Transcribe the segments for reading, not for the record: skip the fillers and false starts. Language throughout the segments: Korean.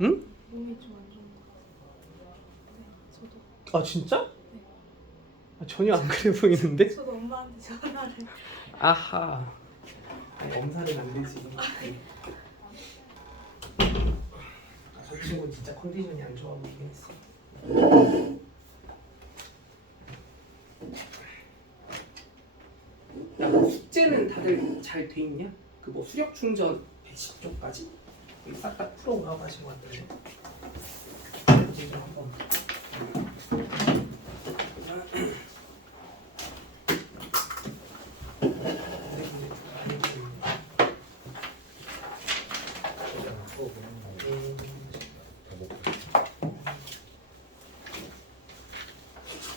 응? 몸이 좀 안 좋은 것 같아요. 네, 저도. 아 진짜? 네. 아, 전혀 안 그래 보이는데? 저도 엄마한테 전화를. 아하. 아니, 엄살은 안 되지. 저 친구는 진짜 컨디션이 안 좋아 보이긴 했어. 야, 뭐 숙제는 다들 잘 돼 있냐? 그 뭐 수력 충전 110조까지 싹 다 풀어오라고 하신 것 같은데. 이제 좀 한번.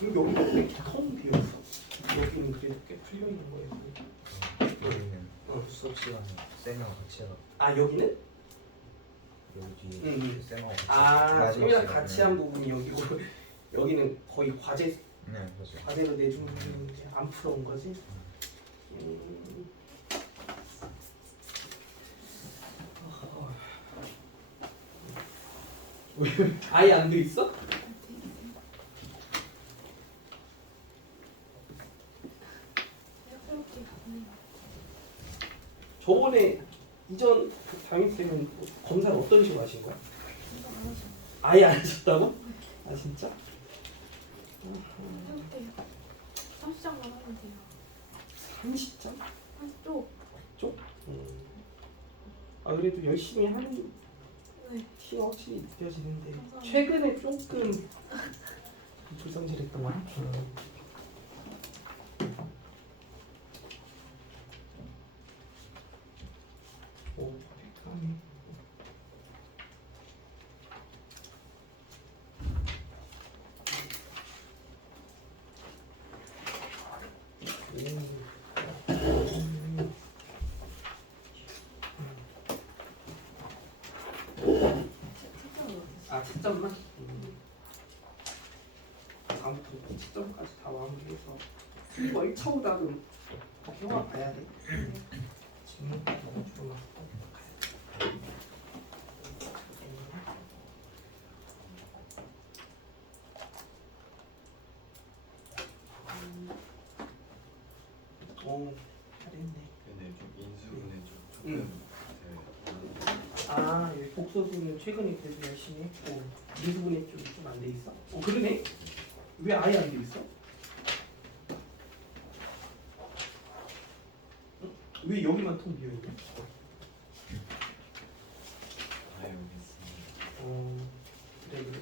여기 왜 텅 비었어? 여기는 그래도 꽤 풀려 있는 거예요. 여기는 수업 시간에 쌤이랑 같이 해가. 아 여기는? 여기 뒤에 쌤하고 같이. 아 마지막 쌤이랑 시간에. 같이 한 부분이 여기고 여기는 거의 과제 네, 맞아요. 과제로 내준 부분인데 안 풀어온 거지? 왜 아예 안 돼 있어? 새롭게 가는 저번에 이전 그 담임쌤은 검사를 어떤 식으로 하신 거야? 이거 안 하시나요? 아예 안 하셨다고? 아 진짜? 해볼게요. 30장만 하면 돼요. 30점? 30쪽. 쪽? 아 그래도 열심히 하는 네. 티가 확실히 느껴지는데 감사합니다. 최근에 조금 불성실했던 거야? 오, 퍼펙트하네. 아, 채점만? 다음부터 채점까지 다 마무리해서 이거 1차보다는 다 해와봐야 돼. 지금 너무 줄어놨어. 오, 잘했네. 근데 좀 인수분해 좀 응. 아, 여기 복소수는 최근에 그래도 열심히 했고 미수분해 쪽이 좀 안 돼 있어? 그러네? 왜 아예 안 돼 있어? 응? 왜 여기만 통 비어 있냐? 다 여기 있습니다. 그래 그래.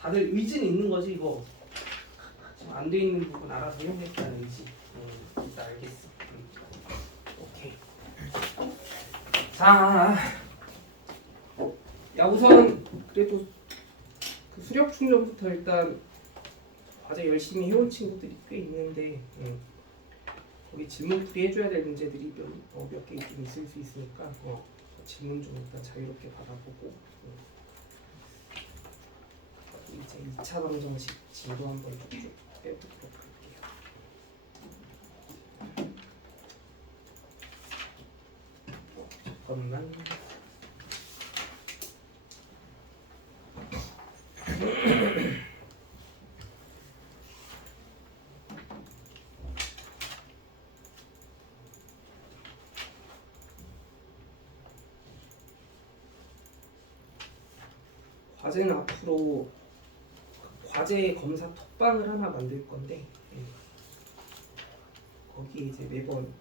다들 의지는 있는 거지 이거. 지금 안 돼 있는 부분 알아서 해보겠다는 의지. 일단 알겠어. 오케이. 자, 야 우선 그래도 그 수력 충전부터 일단 과제 열심히 해온 친구들이 꽤 있는데 거기 질문풀이 해줘야 될 문제들이 몇 개 좀 있을 수 있으니까 질문 좀 일단 자유롭게 받아보고 이제 2차 방정식 진도 한번 쭉쭉 빼보도록 할게요. 잠깐만. 과제는 앞으로 과제 검사 톡방을 하나 만들 건데 거기 이제 매번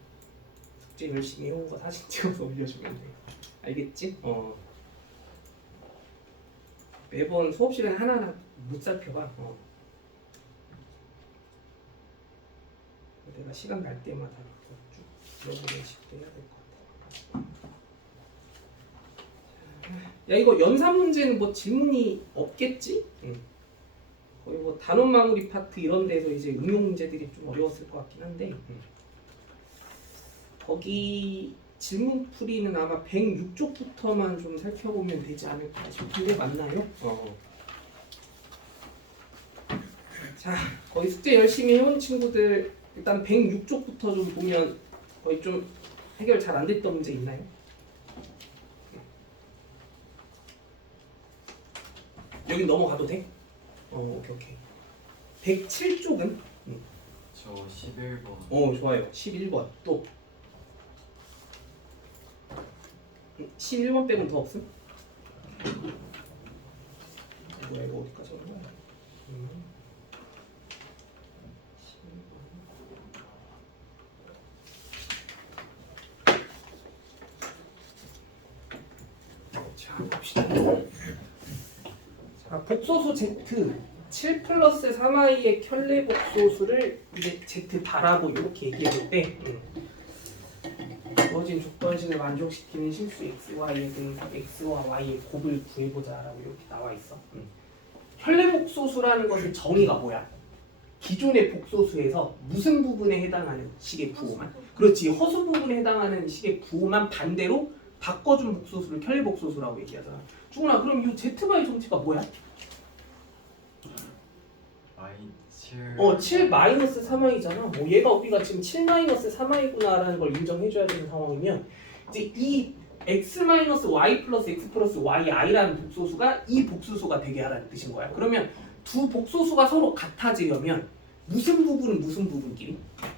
숙제 열심히 해온 거 사진 찍어서 올려주면 돼. 알겠지? 매번 수업 시간에 하나하나 못 살펴봐. 내가 시간 날 때마다 쭉 들어보는 식으로 해야 될 것 같아. 야 이거 연산 문제는 뭐 질문이 없겠지? 거의 뭐 단원 마무리 파트 이런 데서 이제 응용 문제들이 좀 어려웠을 것 같긴 한데 거기 질문 풀이는 아마 106쪽부터만 좀 살펴보면 되지 않을까 싶은데 맞나요? 자 거의 숙제 열심히 해온 친구들 일단 106쪽부터 좀 보면 거의 좀 해결 잘 안 됐던 문제 있나요? 여긴 넘어가도 돼? 오케이. 107쪽은? 저 11번. 좋아요. 11번 또 11번 빼면 더 없음? 뭐야 이거 어디까지 오는 거야? 11번. 자 봅시다. 자 복소수 Z 7 플러스 3i의 켤레 복소수를 이제 Z 바라고 이렇게 얘기해볼 때 주어진 조건식을 만족시키는 실수 xy에 대해서 x와 y의 곱을 구해보자라고 이렇게 나와 있어. 켤레 복소수라는 것의 정의가 뭐야? 기존의 복소수에서 무슨 부분에 해당하는 식의 부호만? 그렇지, 허수 부분에 해당하는 식의 부호만 반대로 바꿔준 복소수를 켤레 복소수라고 얘기하잖아. 주훈아, 그럼 이 z바의 정체가 뭐야? I 7 마이너스 3i잖아. 얘가 우리가 지금 7 마이너스 3i구나라는 걸 인정해줘야 되는 상황이면 이제 이 x 마이너스 y 플러스 x 플러스 yi라는 복소수가 이 복소수가 되게 하라는 뜻인 거야. 그러면 두 복소수가 서로 같아지려면 무슨 부분은 무슨 부분끼리?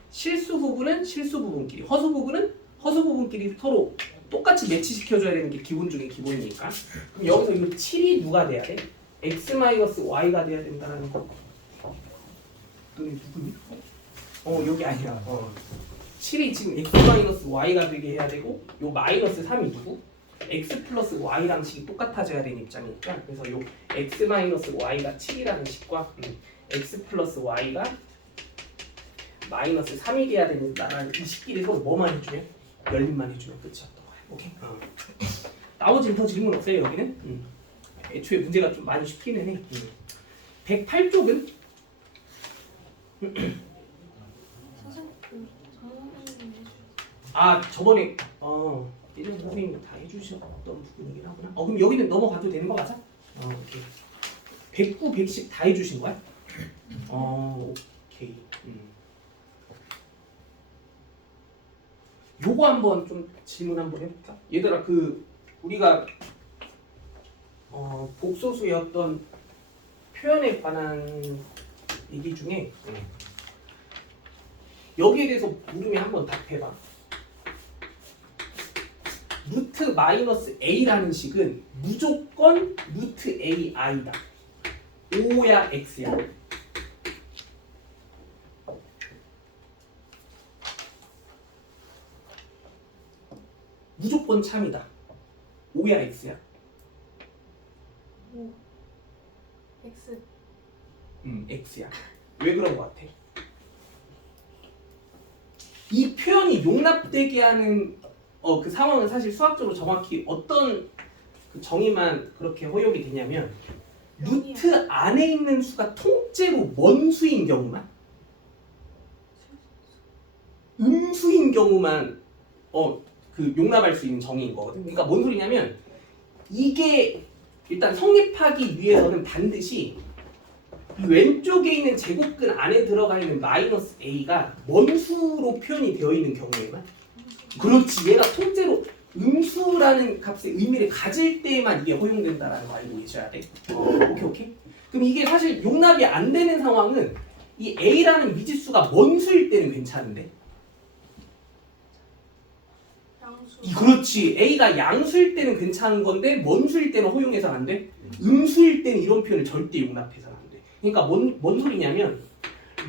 실수 부분은 실수 부분끼리, 허수 부분은 허수 부분끼리 서로 똑같이 매치시켜줘야 되는 게 기본 중에 기본이니까. 그럼 여기서 이 7이 누가 돼야 돼? x 마이너스 y가 돼야 된다는 거. 너네 누구니? 여기 아니야. 7이 지금 x 마이너스 y가 되게 해야 되고 요 마이너스 3이 누구? x 플러스 y랑 식이 똑같아져야 되는 입장이니까 그래서 요 x 마이너스 y가 7이라는 식과 x 플러스 y가 마이너스 3이 돼야 된다라는 이 식끼리 서로 뭐만 해주면? 열림만 해주면 끝이었던 거야. 오케이? 나머지는 더 질문 없어요 여기는? 애초에 문제가 좀 많이 쉽기는 해. 108쪽은? 선생님이 해주셨어요. 저번에 예전 선생님이 다 해주셨던 부분이긴 하구나. 그럼 여기는 넘어가도 되는 거 맞아? 오케이. 109, 110 다 해주신 거야? 오케이. 요거 한번 좀 질문 한번 해볼까? 얘들아 우리가 복소수의 어떤 표현에 관한 얘기 중에 여기에 대해서 물으면 한번 답해봐. 루트 마이너스 a라는 식은 무조건 루트 ai다. O야 X야? 무조건 참이다. O야 X야? 오. X. X야. 왜 그런 것 같아? 이 표현이 용납되게 하는 그 상황은 사실 수학적으로 정확히 어떤 그 정의만 그렇게 허용이 되냐면 루트 안에 있는 수가 통째로 먼 수인 경우만 음수인 경우만 그 용납할 수 있는 정의인 거거든. 그러니까 뭔 소리냐면 이게 일단 성립하기 위해서는 반드시 이 왼쪽에 있는 제곱근 안에 들어가 있는 마이너스 a가 먼수로 표현이 되어 있는 경우에만 그렇지 얘가 통째로 음수라는 값의 의미를 가질 때에만 이게 허용된다라는 거 알고 계셔야 돼. 오케이. 그럼 이게 사실 용납이 안 되는 상황은 이 a라는 미지수가 먼수일 때는 괜찮은데 양수. 그렇지 a가 양수일 때는 괜찮은 건데 먼수일 때는 허용해서는 안 돼. 음수일 때는 이런 표현을 절대 용납해서는 안 돼. 그러니까 뭔 소리냐면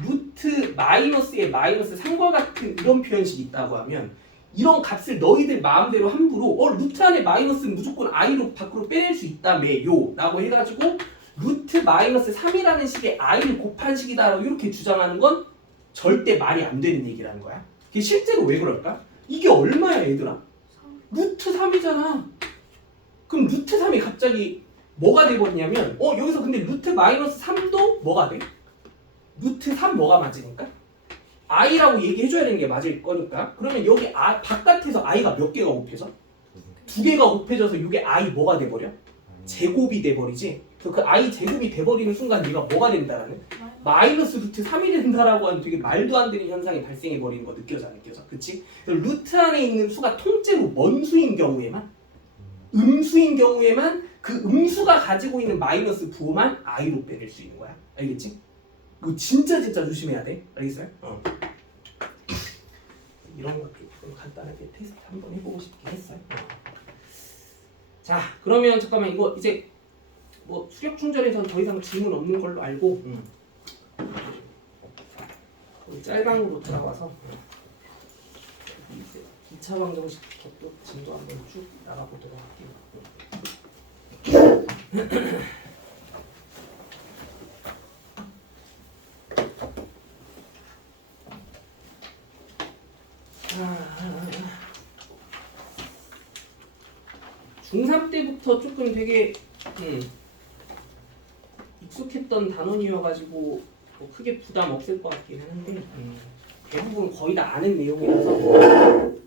루트 마이너스에 마이너스 3과 같은 이런 표현식이 있다고 하면 이런 값을 너희들 마음대로 함부로 루트 안에 마이너스는 무조건 i로 밖으로 빼낼 수 있다며요 라고 해가지고 루트 마이너스 3이라는 식의 i를 곱한 식이다라고 이렇게 주장하는 건 절대 말이 안 되는 얘기라는 거야. 이게 실제로 왜 그럴까? 이게 얼마야 얘들아? 루트 3이잖아. 그럼 루트 3이 갑자기 뭐가 돼버리냐면 여기서 근데 루트 마이너스 3도 뭐가 돼? 루트 3 뭐가 맞으니까? i라고 얘기해줘야 되는 게 맞을 거니까 그러면 여기 바깥에서 i가 몇 개가 곱해져? 2개가 곱해져서 이게 i 뭐가 돼버려? 제곱이 돼버리지. 그래서 그 i 제곱이 돼버리는 순간 얘가 뭐가 된다라는? 마이너스 루트 3이 된다라고 하는 되게 말도 안 되는 현상이 발생해버리는 거 느껴져 안 느껴져? 그치? 루트 안에 있는 수가 통째로 먼 수인 경우에만 음수인 경우에만 그 음수가 가지고 있는 마이너스 부호만 i로 빼낼 수 있는 거야. 알겠지? 이거 진짜 조심해야 돼. 알겠어요? 이런 것도 좀 간단하게 테스트 한번 해보고 싶긴 했어요. 자, 그러면 잠깐만 이거 이제 뭐 수력 충전에선 더 이상 질문 없는 걸로 알고 우리 짤방으로 돌아와서 이제 2차 방정식부터 또 진도 한번 쭉 나가보도록 할게요. 중3 때부터 조금 되게 익숙했던 단원이어가지고 뭐 크게 부담 없을 것 같긴 한데 대부분 거의 다 아는 내용이라서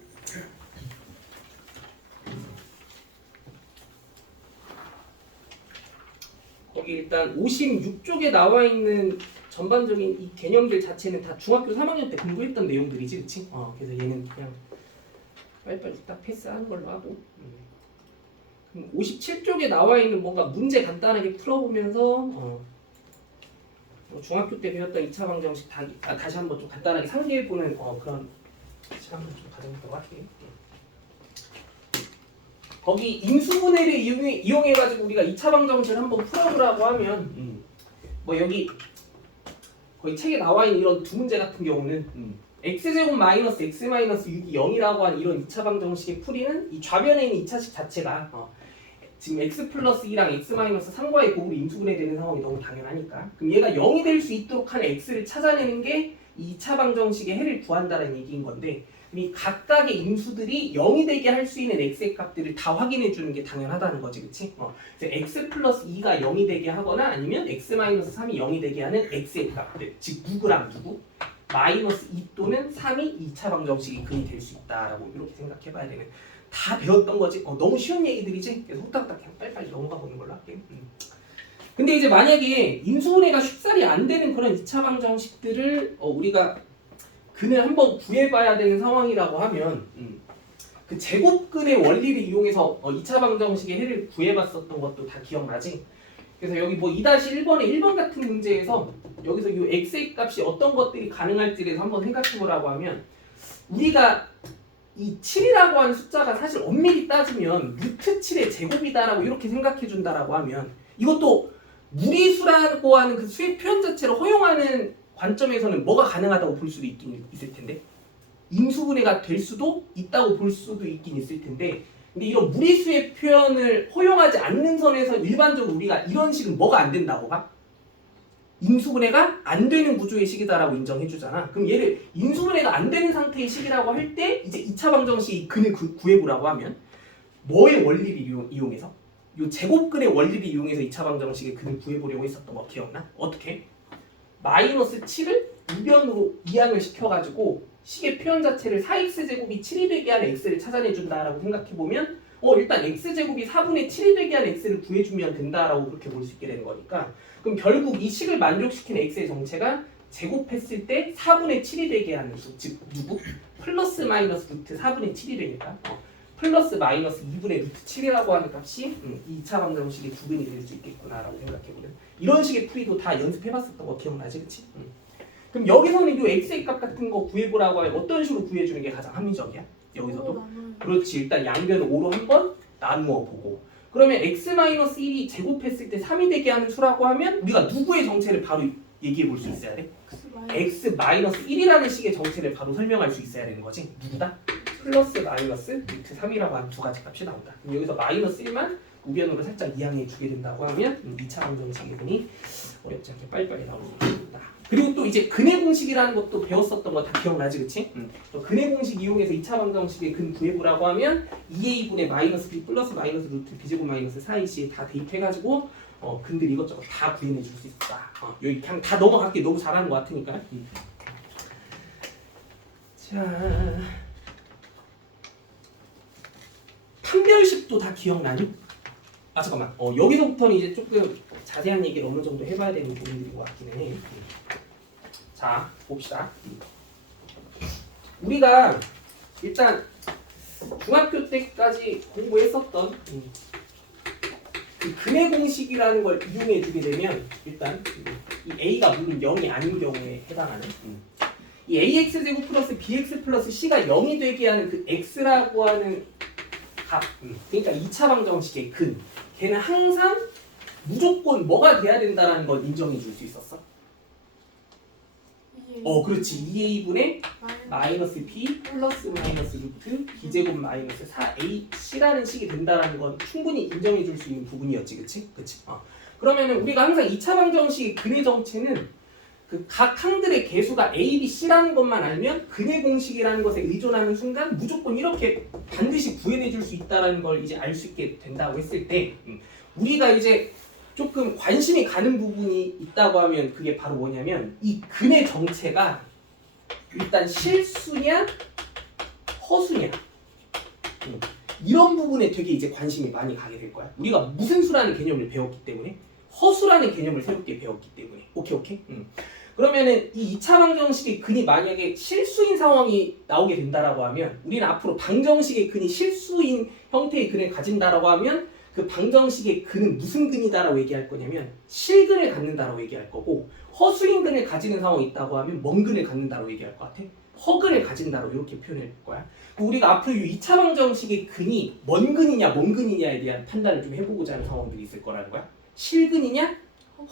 거기 일단 56쪽에 나와 있는 전반적인 이 개념들 자체는 다 중학교 3학년 때 공부했던 내용들이지, 그렇지? 그래서 얘는 그냥 빨리빨리 딱 패스하는 걸로 하고. 57쪽에 나와 있는 뭔가 문제 간단하게 풀어보면서 중학교 때 배웠던 2차 방정식 다시 한번 좀 간단하게 상기해보는 그런 시간을 좀 가져보도록 할게요. 거기 인수분해를 이용해가지고 우리가 2차 방정식을 한번 풀어보라고 하면 뭐 여기 거의 책에 나와 있는 이런 두 문제 같은 경우는 x제곱 마이너스 x 마이너스 6이 0이라고 하는 이런 2차 방정식의 풀이는 이 좌변에 있는 2차식 자체가 지금 x 플러스 2랑 x 마이너스 3과의 곱으로 인수분해되는 상황이 너무 당연하니까 그럼 얘가 0이 될 수 있도록 하는 x를 찾아내는 게 이 2차 방정식의 해를 구한다는 얘기인 건데 이 각각의 인수들이 0이 되게 할 수 있는 x의 값들을 다 확인해 주는 게 당연하다는 거지, 그치? 그래서 x 플러스 2가 0이 되게 하거나 아니면 x 마이너스 3이 0이 되게 하는 x의 값들, 즉 누구랑 누구? 마이너스 2 또는 3이 2차 방정식이 근이 될 수 있다라고 이렇게 생각해봐야 되는 다 배웠던 거지. 너무 쉬운 얘기들이지. 그래서 후딱후딱 그냥 빨리빨리 넘어가 보는 걸로 할게요. 근데 이제 만약에 인수분해가 쉽사리 안 되는 그런 2차 방정식들을 우리가 근을 한번 구해봐야 되는 상황이라고 하면 그 제곱근의 원리를 이용해서 2차 방정식의 해를 구해봤었던 것도 다 기억나지? 그래서 여기 뭐 2-1번에 1번 같은 문제에서 여기서 이 x의 값이 어떤 것들이 가능할지에 대해서 한번 생각해보라고 하면 우리가 이 7이라고 하는 숫자가 사실 엄밀히 따지면 루트 7의 제곱이다라고 이렇게 생각해준다라고 하면 이것도 무리수라고 하는 그 수의 표현 자체를 허용하는 관점에서는 뭐가 가능하다고 볼 수도 있긴 있을 텐데 인수분해가 될 수도 있다고 볼 수도 있긴 있을 텐데 근데 이런 무리수의 표현을 허용하지 않는 선에서 일반적으로 우리가 이런 식은 뭐가 안 된다고 봐? 인수분해가 안 되는 구조의 식이다라고 인정해 주잖아. 그럼 얘를 인수분해가 안 되는 상태의 식이라고 할 때 이제 2차 방정식이 근을 구해보라고 하면 뭐의 원리를 이용해서? 요 제곱근의 원리를 이용해서 2차 방정식의 근을 구해보려고 했었던 거 기억나? 어떻게? 마이너스 7을 우변으로 이항을 시켜가지고 식의 표현 자체를 4x제곱이 7이 되게 하는 x를 찾아내준다라고 생각해보면 일단 x제곱이 4분의 7이 되게 하는 x를 구해주면 된다라고 그렇게 볼 수 있게 되는 거니까 그럼 결국 이 식을 만족시키는 x의 정체가 제곱했을 때 4분의 7이 되게 하는 수, 즉 누구? 플러스 마이너스 루트 4분의 7이 되니까 플러스 마이너스 2분의 루트 7이라고 하는 값이 2차 방정식의 두근이 될 수 있겠구나라고 생각해보는 이런 식의 풀이도 다 연습해봤었던 거 기억나지, 그치? 그럼 여기서는 이 x의 값 같은 거 구해보라고 하면 어떤 식으로 구해주는 게 가장 합리적이야? 여기서도? 그렇지, 일단 양변을 5로 한번 나누어 보고 그러면 x-1이 제곱했을 때 3이 되게 하는 수라고 하면 우리가 누구의 정체를 바로 얘기해 볼 수 있어야 돼? x-1이라는 식의 정체를 바로 설명할 수 있어야 되는 거지. 누구다? 플러스 마이너스 루트 3이라고 하는 두 가지 값이 나온다. 그럼 여기서 마이너스 1만 우변으로 살짝 이항해 주게 된다고 하면 2차 방정식의 근이 어렵지 않게 빨리빨리 나올 수 있다. 그리고 또 이제 근의 공식이라는 것도 배웠었던 거 다 기억나지, 그치? 또 근의 공식 이용해서 2차 방정식의 근 구해보라고 하면 2a분의 마이너스 b 플러스 마이너스 루트 b제곱 마이너스 4ac 다 대입해가지고 근들 이것저것 다 구해내 줄 수 있다. 여기 그냥 다 넘어갈게. 너무 잘하는 것 같으니까. 자, 판별식도 다 기억나니? 아 잠깐만. 여기서부터는 이제 조금 자세한 얘기를 어느 정도 해봐야 되는 부분들인 것 같긴 해. 자, 봅시다. 우리가 일단 중학교 때까지 공부했었던 이 근의 공식이라는 걸 이용해 주게 되면 일단 이 a가 물론 0이 아닌 경우에 해당하는 이 ax제곱 플러스 bx 플러스 c가 0이 되게 하는 그 x라고 하는 값 그러니까 2차 방정식의 근 걔는 항상 무조건 뭐가 돼야 된다는 걸 인정해 줄 수 있었어. 그렇지. 2a분의 마이너스 b 플러스 마이너스 루트 b제곱 마이너스 4ac라는 식이 된다는 건 충분히 인정해 줄 수 있는 부분이었지. 그치? 그러면은 우리가 항상 2차 방정식의 근의 정체는 그 각 항들의 개수가 a, b, c라는 것만 알면 근의 공식이라는 것에 의존하는 순간 무조건 이렇게 반드시 구해내 줄 수 있다는 걸 이제 알 수 있게 된다고 했을 때 우리가 이제 조금 관심이 가는 부분이 있다고 하면 그게 바로 뭐냐면 이 근의 정체가 일단 실수냐 허수냐 이런 부분에 되게 이제 관심이 많이 가게 될 거야. 우리가 무슨 수라는 개념을 배웠기 때문에 허수라는 개념을 새롭게 배웠기 때문에 오케이? 그러면은 이 2차 방정식의 근이 만약에 실수인 상황이 나오게 된다라고 하면 우리는 앞으로 방정식의 근이 실수인 형태의 근을 가진다라고 하면 그 방정식의 근은 무슨 근이다라고 얘기할 거냐면 실근을 갖는다라고 얘기할 거고 허수인 근을 가지는 상황이 있다고 하면 먼 근을 갖는다라고 얘기할 것 같아. 허근을 가진다라고 이렇게 표현할 거야. 우리가 앞으로 이 2차 방정식의 근이 먼 근이냐 먼 근이냐에 대한 판단을 좀 해보고자 하는 상황들이 있을 거라는 거야. 실근이냐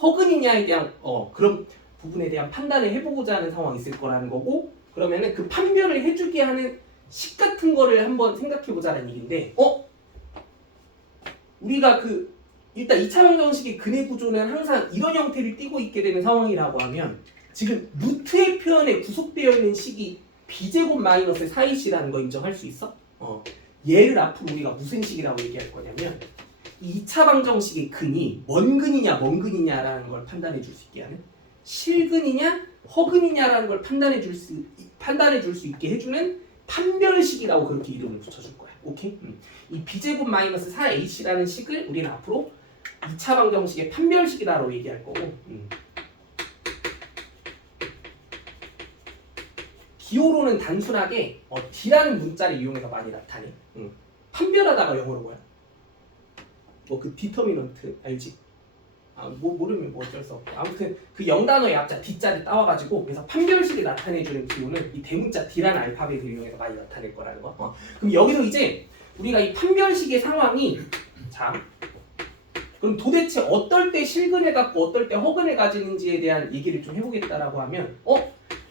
허근이냐에 대한 그런 부분에 대한 판단을 해보고자 하는 상황이 있을 거라는 거고 그러면은 그 판별을 해주게 하는 식 같은 거를 한번 생각해보자는 얘기인데 우리가 일단 2차 방정식의 근의 구조는 항상 이런 형태를 띠고 있게 되는 상황이라고 하면 지금 루트의 표현에 구속되어 있는 식이 b제곱 마이너스 4ac라는 거 인정할 수 있어? 얘를 앞으로 우리가 무슨 식이라고 얘기할 거냐면 이 2차 방정식의 근이 먼 근이냐 먼 근이냐라는 걸 판단해 줄 수 있게 하는 실근이냐 허근이냐라는 걸 판단해 줄 수 있게 해주는 판별식이라고 그렇게 이름을 붙여줄 거야. 오케이? 이 b제곱 마이너스 4ac라는 식을 우리는 앞으로 2차 방정식의 판별식이라고 얘기할 거고 기호로는 단순하게 d라는 문자를 이용해서 많이 나타내. 판별하다가 영어로 뭐야? 그 디터미넌트 알지? 모르면 뭐 어쩔 수 없고 아무튼 그 영단어의 앞자 d자를 따와가지고 그래서 판별식을 나타내주는 기호는 이 대문자 d라는 알파벳을 이용해서 많이 나타낼 거라는 거. 그럼 여기서 이제 우리가 이 판별식의 상황이 그럼 도대체 어떨 때 실근을 갖고 어떨 때 허근을 가지는지에 대한 얘기를 좀 해보겠다라고 하면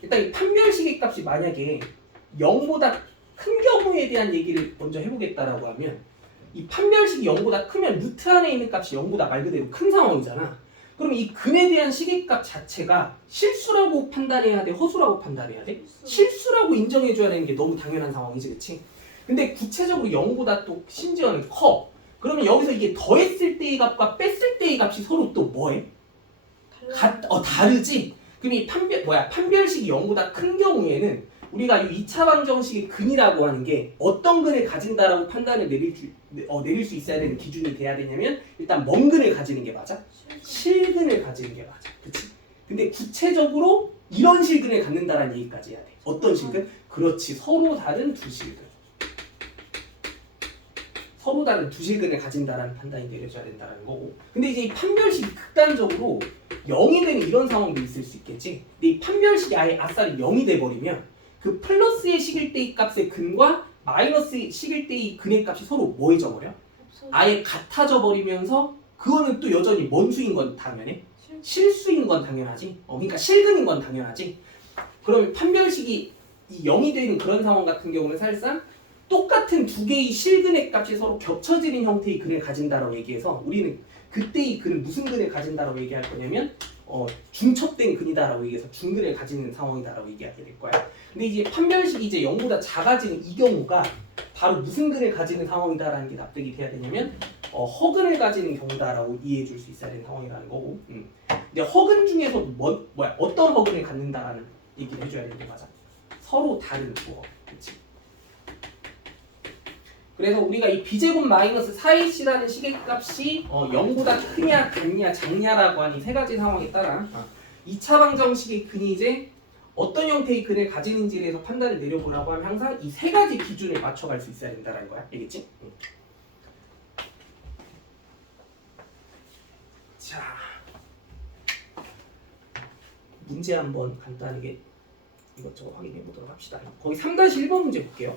일단 이 판별식의 값이 만약에 0보다 큰 경우에 대한 얘기를 먼저 해보겠다라고 하면 이 판별식이 0보다 크면 루트 안에 있는 값이 0보다 말 그대로 큰 상황이잖아. 그럼 이 근에 대한 식의값 자체가 실수라고 판단해야 돼? 허수라고 판단해야 돼? 실수라고 인정해줘야 되는 게 너무 당연한 상황이지, 그치? 근데 구체적으로 0보다 또 심지어는 커. 그러면 여기서 이게 더했을 때의 값과 뺐을 때의 값이 서로 또 뭐해? 다르지? 그럼 이 판별식이 0보다 큰 경우에는 우리가 이 2차 방정식의 근이라고 하는 게 어떤 근을 가진다라고 판단을 내릴 수 있어야 되는 기준이 돼야 되냐면 일단 먼 근을 가지는 게 맞아? 실근을 가지는 게 맞아. 그치? 근데 구체적으로 이런 실근을 갖는다라는 얘기까지 해야 돼. 어떤 실근? 그렇지. 서로 다른 두 실근. 서로 다른 두 실근을 가진다라는 판단이 내려져야 된다는 거고. 근데 이제 이 판별식이 극단적으로 0이 되는 이런 상황도 있을 수 있겠지. 근데 이 판별식이 아예 아싸리 0이 돼버리면 그 플러스의 식일 때의 값의 근과 마이너스 식일 때의 근의 값이 서로 뭐해져 버려? 아예 같아져 버리면서 그거는 또 여전히 뭔 수인 건 당연해? 실수인 건 당연하지. 그러니까 실근인 건 당연하지. 그러면 판별식이 이 0이 되는 그런 상황 같은 경우는 사실상 똑같은 두 개의 실근의 값이 서로 겹쳐지는 형태의 근을 가진다라고 얘기해서 우리는 그때의 근은 무슨 근을 가진다라고 얘기할 거냐면 중첩된 근이다라고 얘기해서 중근을 가지는 상황이다라고 얘기하게 될 거야. 근데 이제 판별식이 이제 0보다 작아지는 이 경우가 바로 무슨 근을 가지는 상황이다라는 게 납득이 돼야 되냐면 허근을 가지는 경우다라고 이해해 줄 수 있어야 되는 상황이라는 거고. 근데 허근 중에서 어떤 허근을 갖는다라는 얘기를 해줘야 되는 게 맞아. 서로 다른 거. 그렇지? 그래서 우리가 이 b제곱 마이너스 4ac라는 식의 값이 0보다 크냐 같냐 작냐라고 하는 이 세 가지 상황에 따라 2차 방정식의 근이 이제 어떤 형태의 근을 가지는지에 대해서 판단을 내려보라고 하면 항상 이 세 가지 기준을 맞춰갈 수 있어야 된다는 거야. 알겠지? 자, 문제 한번 간단하게 이것저것 확인해 보도록 합시다. 거기 3-1번 문제 볼게요.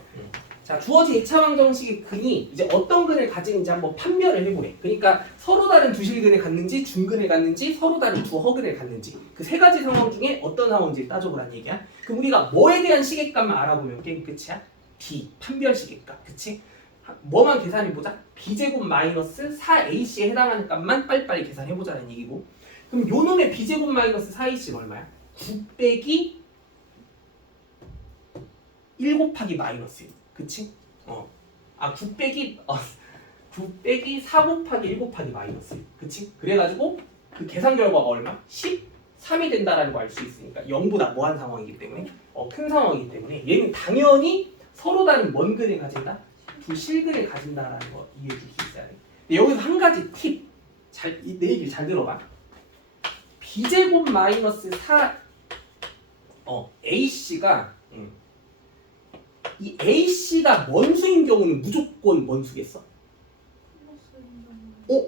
자, 주어진 2차 방정식의 근이 이제 어떤 근을 가지는지 한번 판별을 해보래. 그러니까 서로 다른 두 실근을 갖는지, 중근을 갖는지, 서로 다른 두 허근을 갖는지 그 세 가지 상황 중에 어떤 상황인지 따져보라는 얘기야. 그럼 우리가 뭐에 대한 시계값만 알아보면 게임 끝이야? B, 판별 시계값. 그치? 뭐만 계산해보자? B제곱 마이너스 4AC에 해당하는 값만 빨리빨리 계산해보자는 얘기고, 그럼 요 놈의 B제곱 마이너스 4AC는 얼마야? 9 빼기 1 곱하기 마이너스 1. 그치? 9 빼기 4 곱하기 1 곱하기 마이너스 1. 그치? 그래가지고 그 계산 결과가 얼마? 13이 된다라는 거 알 수 있으니까 0보다 뭐한 상황이기 때문에 큰 상황이기 때문에 얘는 당연히 서로 다른 뭔 근을 가진다? 두 실근을 가진다라는 거 이해해 줄 수 있어야 돼. 근데 여기서 한 가지 팁. 내 얘기를 잘 들어봐. B제곱 마이너스 4 AC가 이 AC가 먼수인 경우는 무조건 먼수겠어?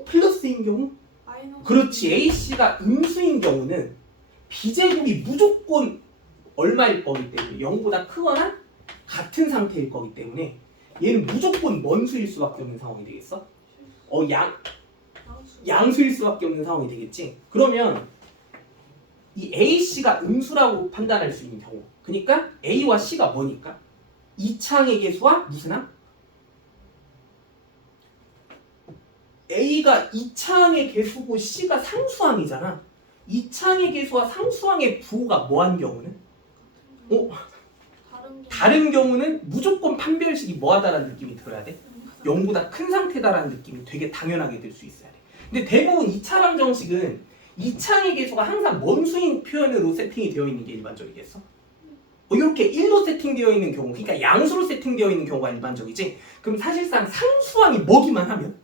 플러스인 경우? 그렇지. AC가 음수인 경우는 B제곱이 무조건 얼마일 거기 때문에 0보다 크거나 같은 상태일 거기 때문에 얘는 무조건 먼수일 수밖에 없는 상황이 되겠어? 양수일 수밖에 없는 상황이 되겠지? 그러면 이 AC가 음수라고 판단할 수 있는 경우, 그러니까 A와 C가 뭐니까? 이차항의 개수와 무슨 항? A가 이차항의 개수고 C가 상수항이잖아. 이차항의 개수와 상수항의 부호가 뭐한 경우는? 다른 경우는 무조건 판별식이 뭐하다라는 느낌이 들어야 돼? 0보다 큰 상태다라는 느낌이 되게 당연하게 들 수 있어야 돼. 근데 대부분 2차 방정식은 이차항의 개수가 항상 먼수인 표현으로 세팅이 되어 있는 게 일반적이겠어? 이렇게 1로 세팅되어 있는 경우, 그러니까 양수로 세팅되어 있는 경우가 일반적이지. 그럼 사실상 상수항이 뭐기만 하면,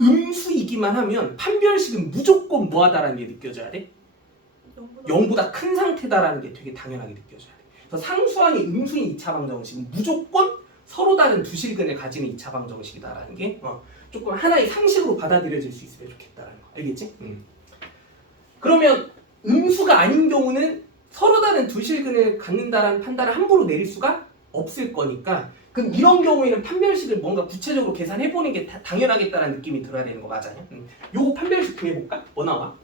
음수이기만 하면 판별식은 무조건 뭐하다라는 게 느껴져야 돼? 0보다 큰 상태다라는 게 되게 당연하게 느껴져야 돼. 그래서 상수항이 음수인 2차 방정식은 무조건 서로 다른 두 실근을 가지는 2차 방정식이다라는 게 조금 하나의 상식으로 받아들여질 수 있으면 좋겠다라는 거. 알겠지? 그러면 음수가 아닌 경우는 서로 다른 두 실근을 갖는다라는 판단을 함부로 내릴 수가 없을 거니까, 그럼 이런 경우에는 판별식을 뭔가 구체적으로 계산해보는 게 당연하겠다는 느낌이 들어야 되는 거 맞아요? 요거 판별식 구해볼까? 뭐 나와?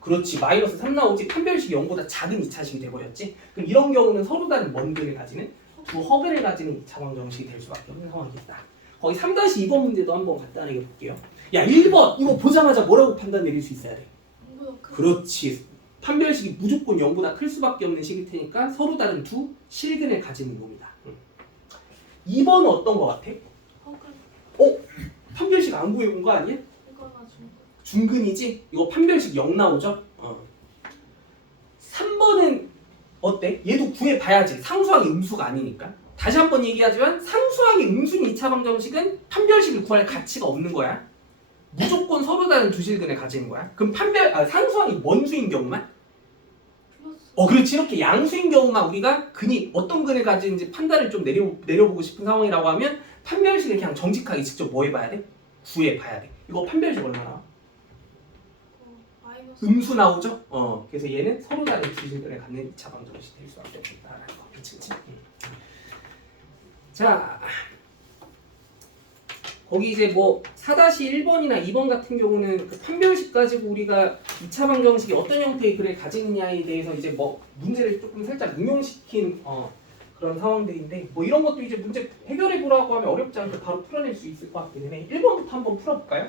그렇지. 마이너스 3 나오지. 판별식이 0보다 작은 2차식이 돼버렸지. 그럼 이런 경우는 서로 다른 먼 근을 가지는 두 허근을 가지는 2차 방정식이 될 수밖에 없는 상황이겠다. 거기 3-2번 문제도 한번 간단하게 볼게요. 야, 1번 이거 보자마자 뭐라고 판단 내릴 수 있어야 돼? 그렇지. 판별식이 무조건 0보다 클 수밖에 없는 식일 테니까 서로 다른 두 실근을 가지는 놈이다. 2번은 어떤 거 같아? 판별식 안 구해본 거 아니야? 중근이지? 이거 판별식 0 나오죠? 3번은 어때? 얘도 구해봐야지. 상수항이 음수가 아니니까. 다시 한번 얘기하지만 상수항이 음수인 2차 방정식은 판별식을 구할 가치가 없는 거야. 무조건 서로 다른 두 실근을 가지는 거야. 그럼 상수항이 먼수인 경우만? 그렇지. 이렇게 양수인 경우만 우리가 근이 어떤 근을 가지는지 판단을 좀 내려보고 싶은 상황이라고 하면 판별식을 그냥 정직하게 직접 뭐 해봐야 돼? 구해봐야 돼. 이거 판별식 얼마 나와? 음수 나오죠? 그래서 얘는 서로 다른 두 실근을 갖는 2차 방정식이 될 수밖에 없다라는 거. 그치? 자, 거기 이제 뭐 4-1번이나 2번 같은 경우는 그 판별식 가지고 우리가 2차 방정식이 어떤 형태의 글을 가지느냐에 대해서 이제 뭐 문제를 조금 살짝 응용시킨 그런 상황들인데, 뭐 이런 것도 이제 문제 해결해 보라고 하면 어렵지 않게 바로 풀어낼 수 있을 것 같기는 해. 1번부터 한번 풀어볼까요?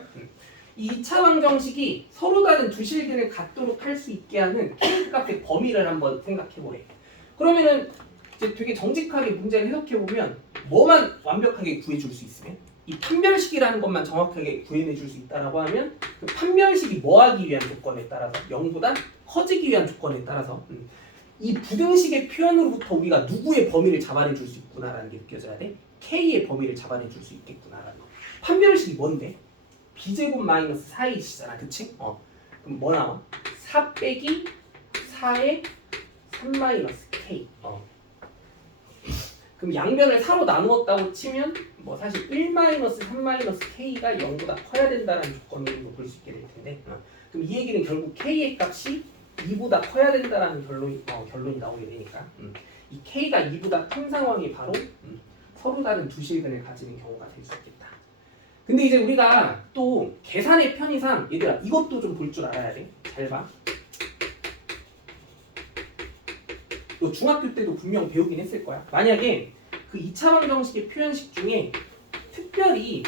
이 2차 방정식이 서로 다른 두 실근을 갖도록 할 수 있게 하는 K값의 범위를 한번 생각해 보래. 그러면은 이제 되게 정직하게 문제를 해석해 보면 뭐만 완벽하게 구해줄 수 있으면, 이 판별식이라는 것만 정확하게 구해내줄 수 있다라고 하면 그 판별식이 뭐하기 위한 조건에 따라서 0보다 커지기 위한 조건에 따라서 이 부등식의 표현으로부터 우리가 누구의 범위를 잡아내줄 수 있구나라는 게 느껴져야 돼. K의 범위를 잡아내줄 수 있겠구나라는 거. 판별식이 뭔데? B제곱 마이너스 4AC잖아. 그치? 그럼 뭐 나와? 4 빼기 4의 3 마이너스 K. 그럼 양변을 4로 나누었다고 치면 뭐 사실 1-3-k가 0보다 커야 된다는 조건으로 볼 수 있게 될 텐데 그럼 이 얘기는 결국 k의 값이 2보다 커야 된다는 결론이 나오게 되니까 이 k가 2보다 큰 상황이 바로 서로 다른 두 실근을 가지는 경우가 될 수 있겠다. 근데 이제 우리가 또 계산의 편의상 얘들아 이것도 좀 볼 줄 알아야 돼. 잘 봐. 너 중학교 때도 분명 배우긴 했을 거야. 만약에 그 2차 방정식의 표현식 중에 특별히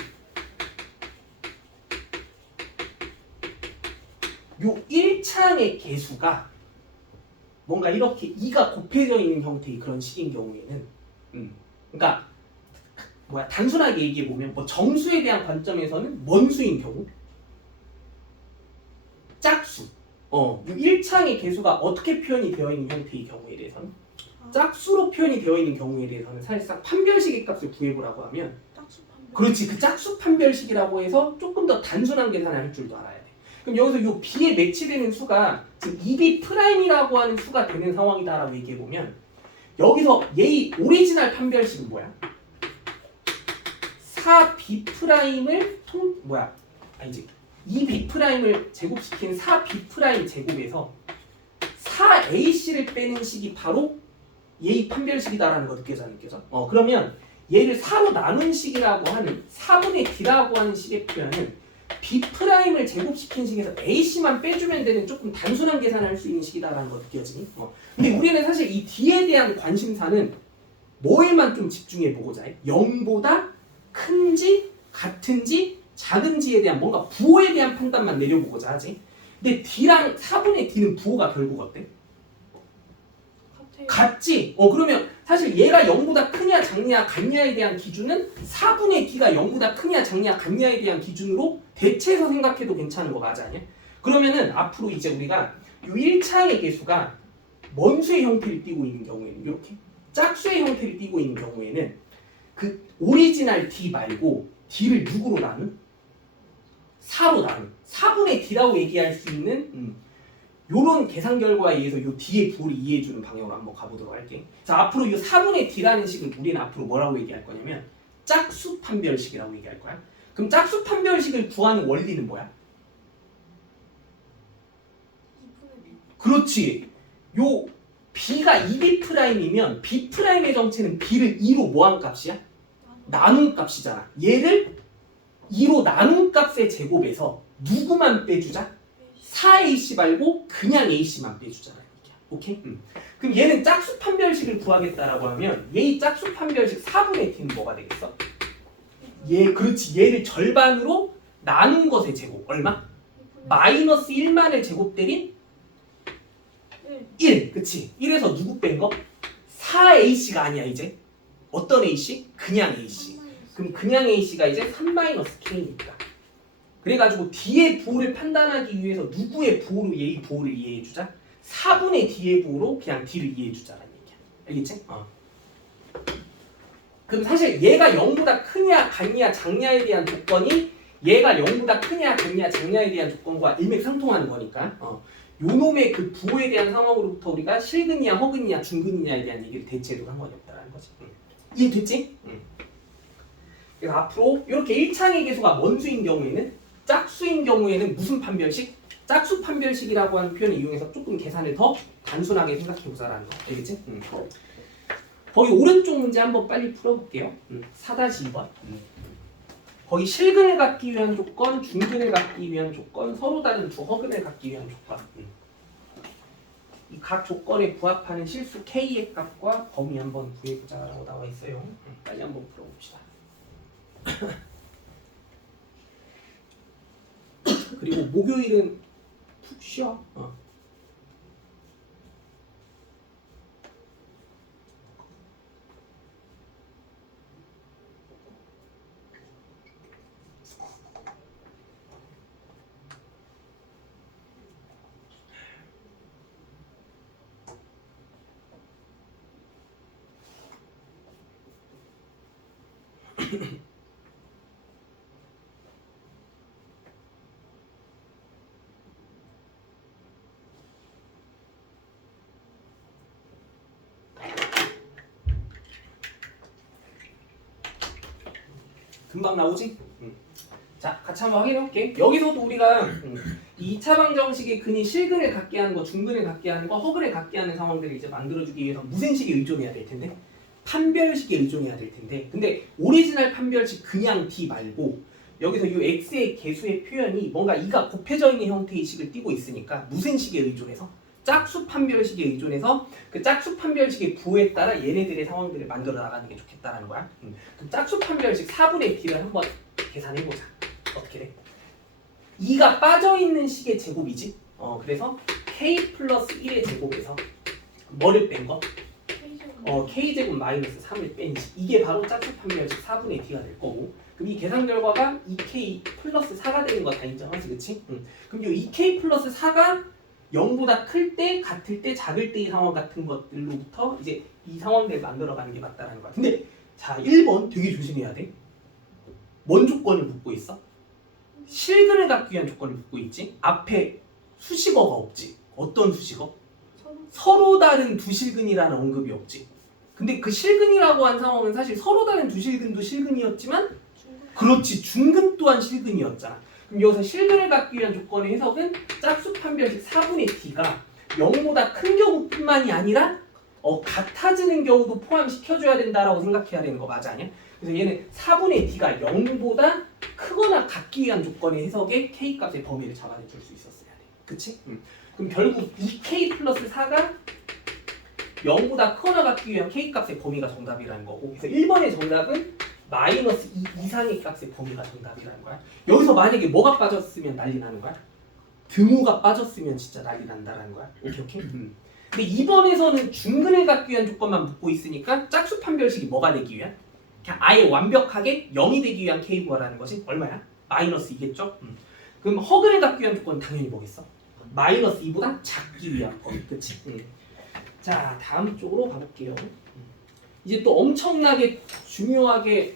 요 1차항의 개수가 뭔가 이렇게 2가 곱해져 있는 형태의 그런 식인 경우에는 그러니까 단순하게 얘기해 보면 뭐 정수에 대한 관점에서는 먼수인 경우 짝수 요 1차항의 개수가 어떻게 표현이 되어 있는 형태의 경우에 대해서는 짝수로 표현이 되어 있는 경우에 대해서는 사실상 판별식의 값을 구해보라고 하면 짝수 판별. 그렇지 그 짝수 판별식이라고 해서 조금 더 단순한 계산을 할 줄도 알아야 돼. 그럼 여기서 요 b에 매치되는 수가 지금 2b'이라고 하는 수가 되는 상황이다라고 얘기해보면 여기서 얘의 오리지널 판별식은 뭐야? 4b'을 아니지 2b'을 제곱시킨 4b' 제곱에서 4ac를 빼는 식이 바로 얘의 판별식이다라는 거 느껴져? 그러면 얘를 4로 나눈 식이라고 하는 4분의 d라고 하는 식의 표현은 b'을 제곱시킨 식에서 ac만 빼주면 되는 조금 단순한 계산을 할 수 있는 식이다라는 거 느껴지니? 근데 우리는 사실 이 d에 대한 관심사는 뭐에만 좀 집중해 보고자 해? 0보다 큰지 같은지 작은지에 대한 뭔가 부호에 대한 판단만 내려보고자 하지. 근데 d랑 4분의 d는 부호가 결국 어때? 같지? 그러면 사실 얘가 0보다 크냐 작냐 같냐에 대한 기준은 4분의 d가 0보다 크냐 작냐 같냐에 대한 기준으로 대체해서 생각해도 괜찮은 거 맞아 아니야? 그러면은 앞으로 이제 우리가 이 1차의 개수가 먼수의 형태를 띠고 있는 경우에는 이렇게 짝수의 형태를 띠고 있는 경우에는 그 오리지널 d 말고 d를 6으로 나눈 4로 나눈 4분의 d라고 얘기할 수 있는 요런 계산 결과에 의해서 요 d의 부호를 이해해주는 방향으로 한번 가보도록 할게. 자, 앞으로 이 4분의 d라는 식을 우리는 앞으로 뭐라고 얘기할 거냐면 짝수 판별식이라고 얘기할 거야. 그럼 짝수 판별식을 구하는 원리는 뭐야? 2분의 b. 그렇지. 요 b가 2b'이면 b'의 정체는 b를 2로 뭐한 값이야? 나눈 값이잖아. 얘를 2로 나눈 값의 제곱에서 누구만 빼주자? 4ac 말고 그냥 ac만 빼주잖아. 오케이? 그럼 얘는 짝수 판별식을 구하겠다라고 하면 얘의 짝수 판별식 4분의 d는 뭐가 되겠어? 그렇지. 얘를 절반으로 나눈 것의 제곱. 얼마? 마이너스 1만을 제곱 때린 1. 그치? 1에서 누구 뺀 거? 4ac가 아니야 이제. 어떤 ac? 그냥 ac. 그럼 그냥 ac가 이제 3-k니까. 그래가지고 d의 부호를 판단하기 위해서 누구의 부호로 얘의 부호를 이해해주자? 4분의 d의 부호로 그냥 d를 이해해주자라는 얘기야. 알겠지? 그럼 사실 얘가 0보다 크냐 같냐 작냐에 대한 조건이 얘가 0보다 크냐 같냐 작냐에 대한 조건과 일맥상통하는 거니까 요 놈의 그 부호에 대한 상황으로부터 우리가 실근이냐 허근이냐 중근이냐에 대한 얘기를 대체해도 상관이 없다는 거지. 이해됐지? 그래서 앞으로 이렇게 1차항의 개수가 먼수인 경우에는 짝수인 경우에는 무슨 판별식? 짝수 판별식이라고 하는 표현을 이용해서 조금 계산을 더 단순하게 생각해보자라는 거. 알겠지? 거기 오른쪽 문제 한번 빨리 풀어볼게요. 4-2번. 거기 실근을 갖기 위한 조건, 중근을 갖기 위한 조건, 서로 다른 두 허근을 갖기 위한 조건. 이 각 조건에 부합하는 실수 k의 값과 범위 한번 구해보자라고 나와 있어요. 빨리 한번 풀어봅시다. 그리고 목요일은 푹 쉬어. 금방 나오지? 자, 같이 한번 확인해 볼게. 여기서도 우리가 이 2차 방정식의 근이 실근을 갖게 하는 거, 중근을 갖게 하는 거, 허근을 갖게 하는 상황들을 이제 만들어주기 위해서 무생식에 의존해야 될 텐데, 판별식에 의존해야 될 텐데, 근데 오리지널 판별식 그냥 D 말고 여기서 이 x의 개수의 표현이 뭔가 이가 곱해져 있는 형태의 식을 띠고 있으니까 무생식에 의존해서 짝수 판별식에 의존해서 그 짝수 판별식의 부호에 따라 얘네들의 상황들을 만들어 나가는 게 좋겠다라는 거야. 그 짝수 판별식 4분의 D를 한번 계산해 보자. 어떻게 돼? 2가 빠져있는 식의 제곱이지. 그래서 K 플러스 1의 제곱에서 뭐를 뺀 거? K제곱 마이너스 3을 뺀 식. 이게 바로 짝수 판별식 4분의 D가 될 거고, 그럼 이 계산 결과가 2K 플러스 4가 되는 거 다 인정하지, 그치? 그럼 이 2K 플러스 4가 0보다 클 때, 같을 때, 작을 때의 상황 같은 것들로부터 이제 이 상황들을 만들어가는 게 맞다라는 거야. 근데 자, 1번 되게 조심해야 돼. 뭔 조건을 묻고 있어? 실근을 갖기 위한 조건을 묻고 있지. 앞에 수식어가 없지. 어떤 수식어? 서로 다른 두 실근이라는 언급이 없지. 근데 그 실근이라고 한 상황은 사실 서로 다른 두 실근도 실근이었지만, 그렇지, 중근 또한 실근이었잖아. 그럼 여기서 실근을 갖기 위한 조건의 해석은 짝수 판별식 4분의 D가 0보다 큰 경우뿐만이 아니라 같아지는 경우도 포함시켜줘야 된다라고 생각해야 되는 거 맞아, 아니야? 그래서 얘는 4분의 D가 0보다 크거나 같기 위한 조건의 해석에 K 값의 범위를 잡아줄 수 있었어야 돼. 그치? 그럼 결국 2K 플러스 4가 0보다 크거나 같기 위한 K 값의 범위가 정답이라는 거고, 그래서 1번의 정답은 마이너스 2 이상의 값의 범위가 정답이라는 거야. 여기서 만약에 뭐가 빠졌으면 난리 나는 거야? 등호가 빠졌으면 진짜 난리 난다라는 거야. 오케이? 근데 2번에서는 중근을 갖기 위한 조건만 묻고 있으니까 짝수 판별식이 뭐가 되기 위한? 그냥 아예 완벽하게 0이 되기 위한 K 부하라는 것이 얼마야? 마이너스 2겠죠? 그럼 허근을 갖기 위한 조건은 당연히 뭐겠어? 마이너스 2보다 작기 위한 거. 그치? 자, 다음 쪽으로 가볼게요. 이제 또 엄청나게 중요하게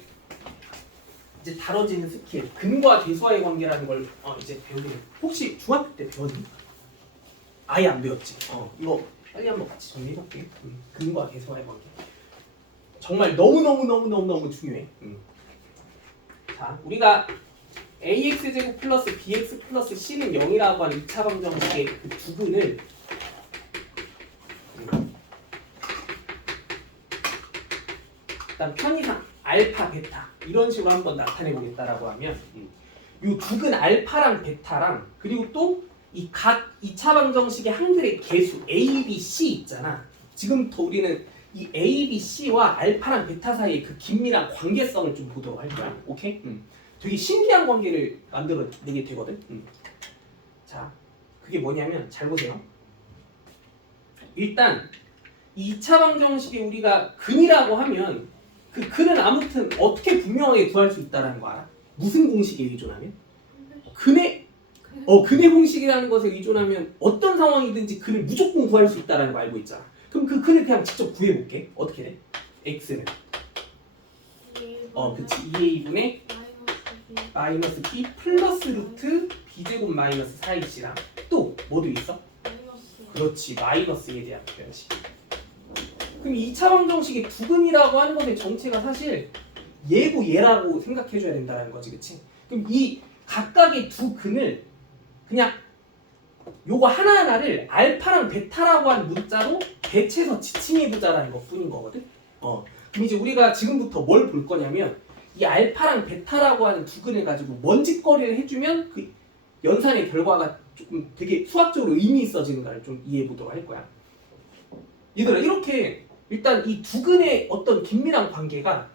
이제 다뤄지는 스킬, 근과 계수와의 관계라는 걸 이제 배우게. 혹시 중학교 때 배웠니? 아예 안 배웠지. 이거 빨리 한번 같이 정리해볼게. 근과 계수와의 관계. 정말 너무 중요해. 자, 우리가 ax 제곱 플러스 bx 플러스 c는 0이라고 하는 2차 방정식의 그 부분을 일단 편의상 알파, 베타 이런 식으로 한번 나타내 보겠다라고 하면 이 두근 알파랑 베타랑 그리고 또 이 각 2차 방정식의 항들의 개수 A, B, C 있잖아. 지금부터 우리는 이 A, B, C와 알파랑 베타 사이의 그 긴밀한 관계성을 좀 보도록 할 거야. 오케이? 되게 신기한 관계를 만들어내게 되거든. 자, 그게 뭐냐면 잘 보세요. 일단 2차 방정식에 우리가 근이라고 하면 그 근은 아무튼 어떻게 분명하게 구할 수 있다는 거 알아? 무슨 공식에 의존하면? 근의 공식이라는 것에 의존하면 어떤 상황이든지 근을 무조건 구할 수 있다는 거 알고 있잖아. 그럼 그 근을 그냥 직접 구해볼게. 어떻게 돼? x는 그치 2a분의 마이너스 b 플러스 루트 b제곱 마이너스 4ac랑 또 뭐도 있어? 그렇지, 마이너스에 대한 표현식. 그럼 2차 방정식의 두근이라고 하는 것의 정체가 사실 얘고 얘라고 생각해줘야 된다는 거지, 그치? 그럼 이 각각의 두 근을 그냥 요거 하나하나를 알파랑 베타라고 하는 문자로 대체해서 지칭해보자라는 것 뿐인 거거든? 그럼 이제 우리가 지금부터 뭘 볼 거냐면 이 알파랑 베타라고 하는 두 근을 가지고 먼짓거리를 해주면 그 연산의 결과가 조금 되게 수학적으로 의미 있어지는가를 좀 이해해 보도록 할 거야. 얘들아, 이렇게 일단 이 두 근의 어떤 긴밀한 관계가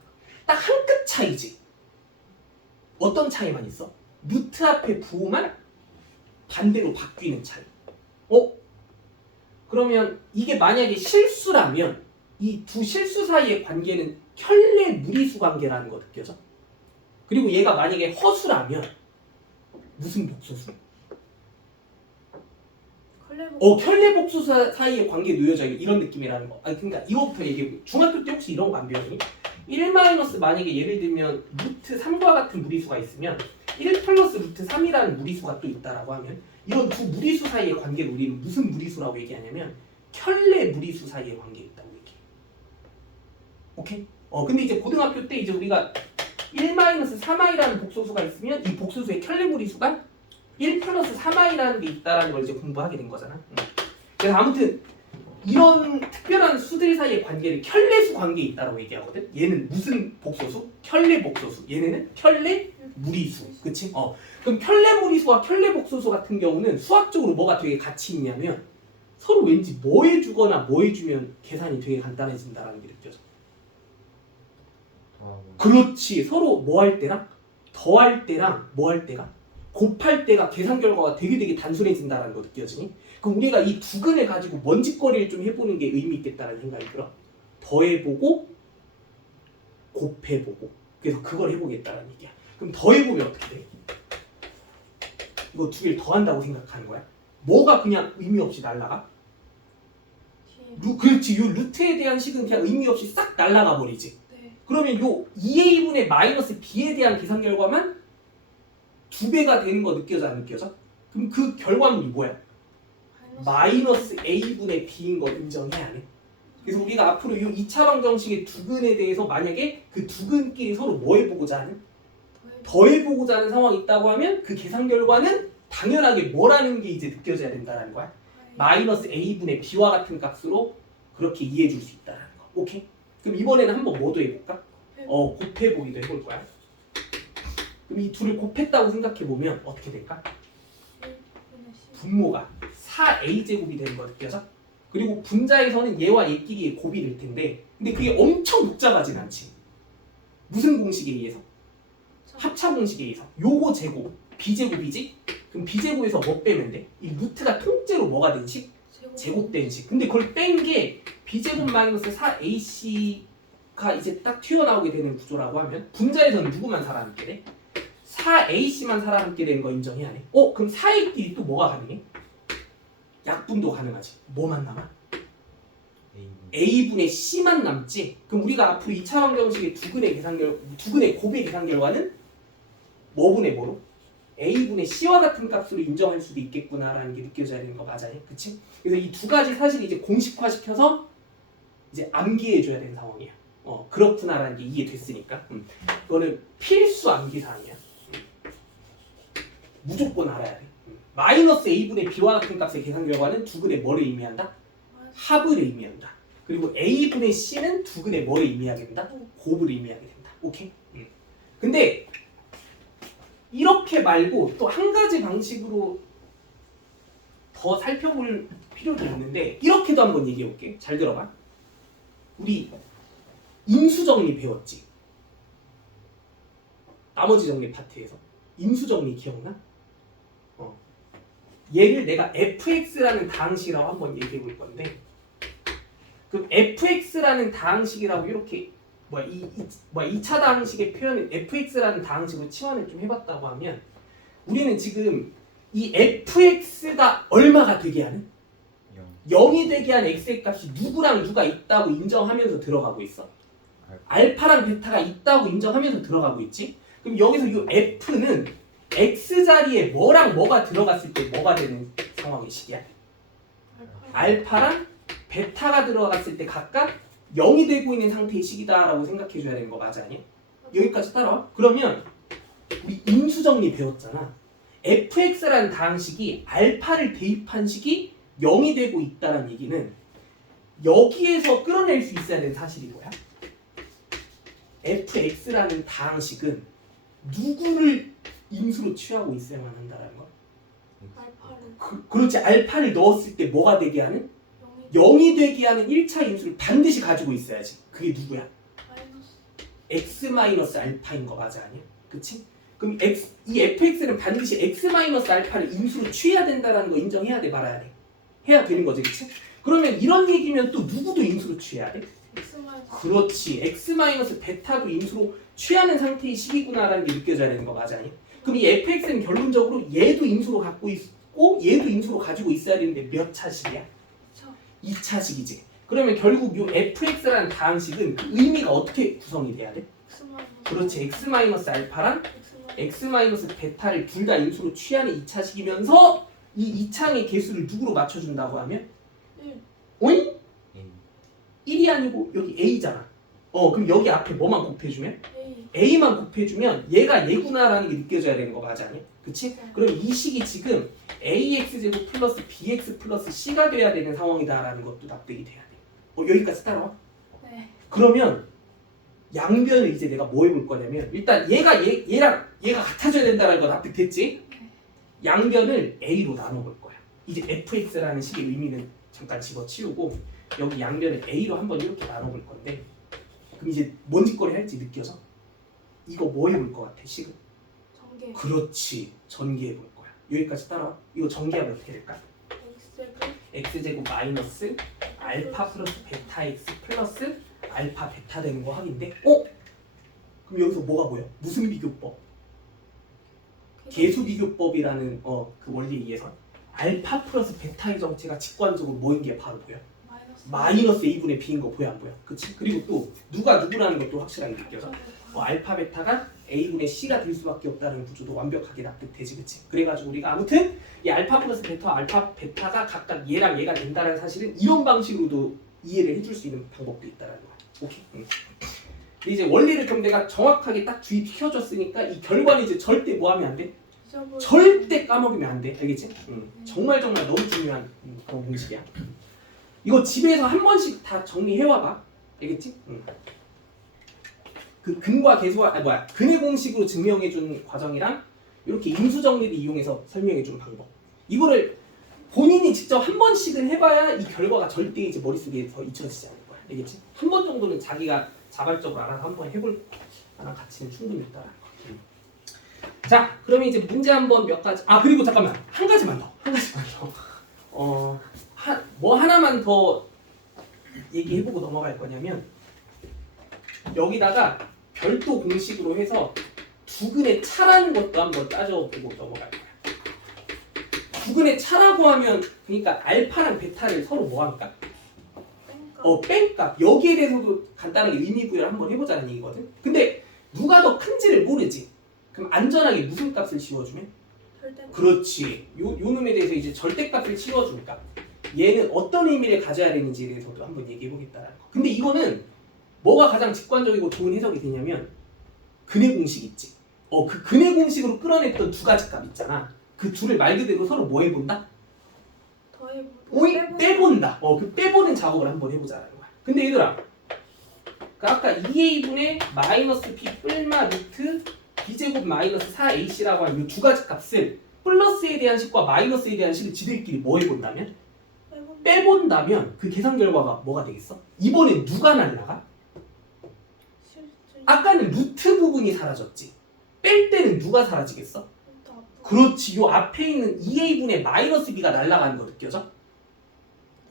딱 한 끗 차이지. 어떤 차이만 있어? 루트 앞에 부호만 반대로 바뀌는 차이. 그러면 이게 만약에 실수라면 이 두 실수 사이의 관계는 켤레 무리수 관계라는 거 느껴져? 그리고 얘가 만약에 허수라면 무슨 복소수? 켤레 복수 사이의 관계에 놓여져 있는 이런 느낌이라는 거. 그러니까 이거부터 얘기해. 중학교 때 혹시 이런 거 안 배웠니? 1 마이너스 만약에 예를 들면 루트 3과 같은 무리수가 있으면 1 플러스 루트 3이라는 무리수가 또 있다라고 하면 이런 두 무리수 사이의 관계를 우리는 무슨 무리수라고 얘기하냐면 켤레 무리수 사이의 관계에 있다고 얘기해. 오케이? 근데 이제 고등학교 때 이제 우리가 1-3i라는 복소수가 있으면 이 복소수의 켤레무리수가 1+3i라는 게 있다라는 걸 이제 공부하게 된 거잖아. 그래서 아무튼 이런 특별한 수들 사이의 관계를 켤레수 관계에 있다라고 얘기하거든. 얘는 무슨 복소수? 켤레 복소수. 얘네는 켤레 무리수. 그치? 그럼 켤레 무리수와 켤레 복소수 같은 경우는 수학적으로 뭐가 되게 같이 있냐면 서로 왠지 뭐 해주거나 뭐 해주면 계산이 되게 간단해진다라는 게 느껴져. 그렇지. 서로 뭐 할 때랑 더할 때랑 뭐 할 때가 곱할 때가 계산 결과가 되게 단순해진다는 거 느껴지니? 그럼 우리가 이 두 근을 가지고 먼지거리를 좀 해보는 게 의미 있겠다는 생각이 들어. 더해보고 곱해보고. 그래서 그걸 해보겠다는 얘기야. 그럼 더해보면 어떻게 돼? 이거 두 개를 더한다고 생각하는 거야? 뭐가 그냥 의미 없이 날라가? 그렇지. 요 루트에 대한 식은 그냥 의미 없이 싹 날라가 버리지. 네. 그러면 요 2a분의 마이너스 b에 대한 계산 결과만 2배가 되는 거 느껴져 안 느껴져? 그럼 그 결과물이 뭐야? 마이너스 a분의 b인 거 인정해야 해. 그래서 우리가 앞으로 이 2차 방정식의 두 근에 대해서 만약에 그 두 근끼리 서로 뭐 해보고자 하는? 더해보고자 하는 상황이 있다고 하면 그 계산 결과는 당연하게 뭐라는 게 이제 느껴져야 된다는 거야. 마이너스 a분의 b와 같은 값으로 그렇게 이해해 줄 수 있다는 거. 오케이? 그럼 이번에는 한번 뭐도 해볼까? 곱해보기도 해볼 거야. 그럼 이 둘을 곱했다고 생각해보면 어떻게 될까? 분모가 4a제곱이 되는 거 느껴져? 그리고 분자에서는 얘와 얘끼리의 곱이 될 텐데 근데 그게 엄청 복잡하진 않지. 무슨 공식에 의해서? 합차 공식에 의해서. 요거 제곱, b제곱이지? 그럼 b제곱에서 뭐 빼면 돼? 이 루트가 통째로 뭐가 된 식? 제곱된 식. 근데 그걸 뺀 게 b제곱 마이너스 4ac가 이제 딱 튀어나오게 되는 구조라고 하면 분자에서는 누구만 살아남게 돼? 4ac만 살아남게 되는 거 인정해야 해. 그럼 4a끼리 또 뭐가 가능해? 약분도 가능하지. 뭐만 남아? a분의 c만 남지. 그럼 우리가 앞으로 2차 방정식의 두 근의 곱의 계산 결과는 뭐분의 뭐로? a분의 c와 같은 값으로 인정할 수도 있겠구나라는 게 느껴져야 되는 거 맞아요? 그치? 그래서 이 두 가지 사실 이제 공식화시켜서 이제 암기해줘야 되는 상황이야. 그렇구나라는 게 이해됐으니까. 그거는 필수 암기사항이야. 무조건 알아야 돼. 마이너스 a분의 b와 같은 값의 계산 결과는 두 근의 뭐를 의미한다? 합을 의미한다. 그리고 a분의 c는 두 근의 뭐를 의미하게 된다? 곱을 의미하게 된다. 오케이? 근데 이렇게 말고 또 한 가지 방식으로 더 살펴볼 필요도 있는데 이렇게도 한번 얘기해 볼게. 잘 들어봐. 우리 인수정리 배웠지? 나머지 정리 파트에서 인수정리 기억나? 얘를 내가 fx라는 다항식이라고 한번 얘기해 볼 건데 그럼 fx라는 다항식이라고 이렇게 2차 다항식의 표현을 fx라는 다항식으로 치환을 좀 해봤다고 하면 우리는 지금 이 fx가 얼마가 되게 하는? 0이 되게 하는 x의 값이 누구랑 누가 있다고 인정하면서 들어가고 있어. 알파랑 베타가 있다고 인정하면서 들어가고 있지. 그럼 여기서 이 f는 x자리에 뭐랑 뭐가 들어갔을 때 뭐가 되는 상황의 식이야? 알파랑 베타가 들어갔을 때 각각 0이 되고 있는 상태의 식이다라고 생각해줘야 되는 거 맞아 아니야? 여기까지 따라와. 그러면 우리 인수정리 배웠잖아. fx라는 다항식이 알파를 대입한 식이 0이 되고 있다는 얘기는 여기에서 끌어낼 수 있어야 되는 사실이 뭐야? fx라는 다항식은 누구를 인수로 취하고 있어야만 한다는 거. 그렇지. 알파를 넣었을 때 뭐가 되게 하는? 0이 되게 하는 1차 인수를 반드시 가지고 있어야지. 그게 누구야? x-알파인 거 맞아 아니야? 그치? 그럼 이 fx는 반드시 x-알파를 인수로 취해야 된다는 거 인정해야 돼 말아야 돼? 해야 되는 거지. 그치? 그러면 이런 얘기면 또 누구도 인수로 취해야 돼? 그렇지. x-베타도 인수로 취하는 상태의 식이구나라는 게 느껴져야 되는 거 맞아 아니야? 그럼 이 fx는 결론적으로 얘도 인수로 갖고 있고 얘도 인수로 가지고 있어야 되는데 몇 차식이야? 2차식이지. 그러면 결국 이 fx라는 다항식은 그 의미가 어떻게 구성이 돼야 돼? 그렇지. x-알파랑 x-베타를 둘 다 인수로 취하는 2차식이면서 이 2차의 개수를 누구로 맞춰준다고 하면? 오잉? 1이 아니고 여기 a잖아. 그럼 여기 앞에 뭐만 곱해주면? A. A만 곱해주면 얘가 얘구나라는 게 느껴져야 되는 거 맞아 아니야? 그치? 네. 그럼 이 식이 지금 AX제곱 플러스 BX 플러스 C가 돼야 되는 상황이다라는 것도 납득이 돼야 돼. 여기까지 따라와? 네. 그러면 양변을 이제 내가 뭐 해볼 거냐면 일단 얘가 얘랑 얘가 같아져야 된다는 거 납득됐지? 양변을 A로 나눠볼 거야. 이제 fx라는 식의 의미는 잠깐 집어치우고 여기 양변을 A로 한번 이렇게 나눠볼 건데 그럼 이제 뭔 짓거리 할지 느껴져? 이거 뭐 해볼 것 같아 식은? 전개. 그렇지 전개해볼 거야. 여기까지 따라와. 이거 전개하면 어떻게 될까? X제곱. x제곱 마이너스 알파 플러스 베타 x 플러스 알파 베타 되는 거 확인데 그럼 여기서 뭐가 보여? 무슨 비교법? 계수비교법이라는 그 원리에 의해서 알파 플러스 베타의 정체가 직관적으로 뭐인 게 바로 보여? 마이너스 a분의 b인 거 보여 안 보여? 그치? 그리고 또 누가 누구라는 것도 확실하게 느껴져. 알파 베타가 a분의 c가 될 수밖에 없다는 구조도 완벽하게 납득되지 그치? 그래가지고 우리가 아무튼 이 알파 플러스 베타 알파 베타가 각각 얘랑 얘가 된다는 사실은 이런 방식으로도 이해를 해줄 수 있는 방법도 있다는 거야. 오케이? 근데 이제 원리를 좀 내가 정확하게 딱 주입시켜줬으니까 이 결과는 이제 절대 뭐 하면 안 돼? 절대 까먹으면 안 돼. 알겠지? 정말 너무 중요한 그런 공식이야. 이거 집에서 한 번씩 다 정리해와봐. 알겠지? 그 근과 계수와 근의 공식으로 증명해준 과정이랑 이렇게 임수 정리를 이용해서 설명해준 방법. 이거를 본인이 직접 한 번씩은 해봐야 이 결과가 절대 이제 머릿속에서 잊혀지지 않을 거야. 알겠지? 한 번 정도는 자기가 자발적으로 알아서 한번 해볼 만한 가치는 충분히 있다라는 거. 자, 그러면 이제 문제 한번 몇 가지. 그리고 잠깐만 한 가지만 더. 뭐 하나만 더 얘기해보고 넘어갈 거냐면 여기다가 별도 공식으로 해서 두근의 차라는 것도 한번 따져보고 넘어갈 거야. 두근의 차라고 하면 그러니까 알파랑 베타를 서로 뭐 합니까? 뺀값. 여기에 대해서도 간단하게 의미 부여를 한번 해보자는 얘기거든. 근데 누가 더 큰지를 모르지. 그럼 안전하게 무슨 값을 씌워주면? 절대. 그렇지. 요 놈에 대해서 이제 절대값을 씌워주니까 얘는 어떤 의미를 가져야 되는지에 대해서도 한번 얘기해보겠다는 거. 근데 이거는 뭐가 가장 직관적이고 좋은 해석이 되냐면 근의 공식 있지. 그 근의 공식으로 끌어냈던 두 가지 값 있잖아. 그 둘을 말 그대로 서로 뭐 해본다? 빼본다. 그 빼보는 작업을 한번 해보자는 거야. 근데 얘들아, 아까 2a분의 마이너스 b 뿔마 루트 b제곱 마이너스 4ac라고 하는 이 두 가지 값을 플러스에 대한 식과 마이너스에 대한 식을 지들끼리 뭐 해본다면? 빼본다면 그 계산 결과가 뭐가 되겠어? 이번엔 누가 날라가? 아까는 루트 부분이 사라졌지. 뺄 때는 누가 사라지겠어? 그렇지. 요 앞에 있는 2a분의 마이너스 b가 날아가는 거 느껴져?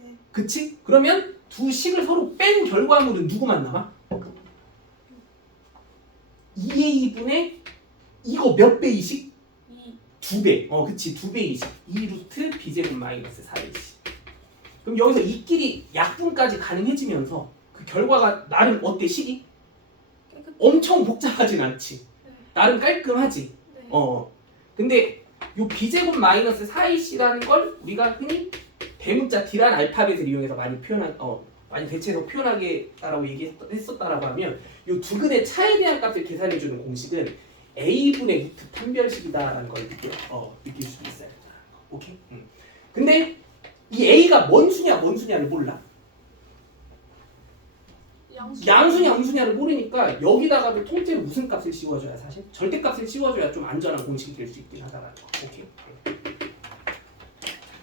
네. 그치? 그러면 두 식을 서로 뺀 결과물은 누구만 남아? 2a분의 이거 몇 배의 식? 2배. 그치. 2배의 식. 2루트 b제곱 마이너스 4ac. 그럼 여기서 이끼리 약분까지 가능해지면서 그 결과가 나름 어때? 식이? 엄청 복잡하진 않지. 나름 깔끔하지. 네. 근데 요 b제곱 마이너스 4ac라는 걸 우리가 흔히 대문자 D란 알파벳을 이용해서 많이 많이 대체해서 표현하게라고 얘기했었다라고 하면 요 두 근의 차에 대한 값을 계산해주는 공식은 a분의 루트 판별식이다라는 걸 느낄 수 있어요. 오케이? 근데 이 a가 뭔 수냐를 몰라. 양수냐 음수냐를 모르니까 여기다가도 통째로 무슨 값을 씌워줘야 사실 절대값을 씌워줘야 좀 안전한 공식이 될 수 있긴 하다라는 거. 오케이.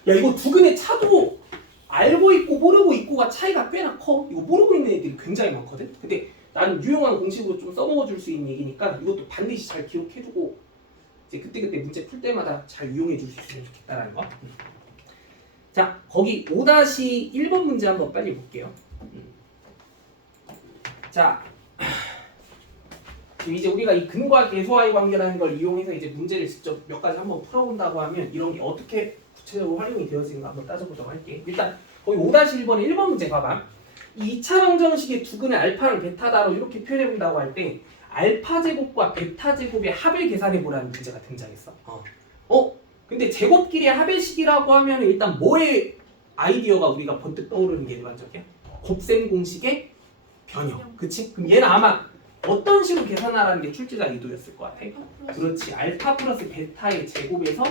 야 이거 두 근의 차도 알고 있고 모르고 있고가 차이가 꽤나 커. 이거 모르고 있는 애들이 굉장히 많거든. 근데 나는 유용한 공식으로 좀 써먹어줄 수 있는 얘기니까 이것도 반드시 잘 기억해두고 이제 그때그때 문제 풀 때마다 잘 이용해줄 수 있으면 좋겠다라는 거. 자 거기 5-1번 문제 한번 빨리 볼게요. 자, 이제 우리가 이 근과 계수와의 관계라는 걸 이용해서 이제 문제를 직접 몇 가지 한번 풀어본다고 하면 이런 게 어떻게 구체적으로 활용이 되어지는가 한번 따져보도록 할게. 일단 거기 5-1번에 1번 문제 봐봐. 이 2차 방정식의 두 근의 알파랑 베타다로 이렇게 표현해본다고 할 때 알파 제곱과 베타 제곱의 합을 계산해보라는 문제가 등장했어. 근데 제곱끼리의 합의식이라고 하면 일단 뭐의 아이디어가 우리가 번뜩 떠오르는 게 일반적이야? 곱셈 공식의 변형. 그치? 그럼 얘는 아마 어떤 식으로 계산하라는 게 출제자 의도였을 것 같아. 그렇지. 알파 플러스 베타의 제곱에서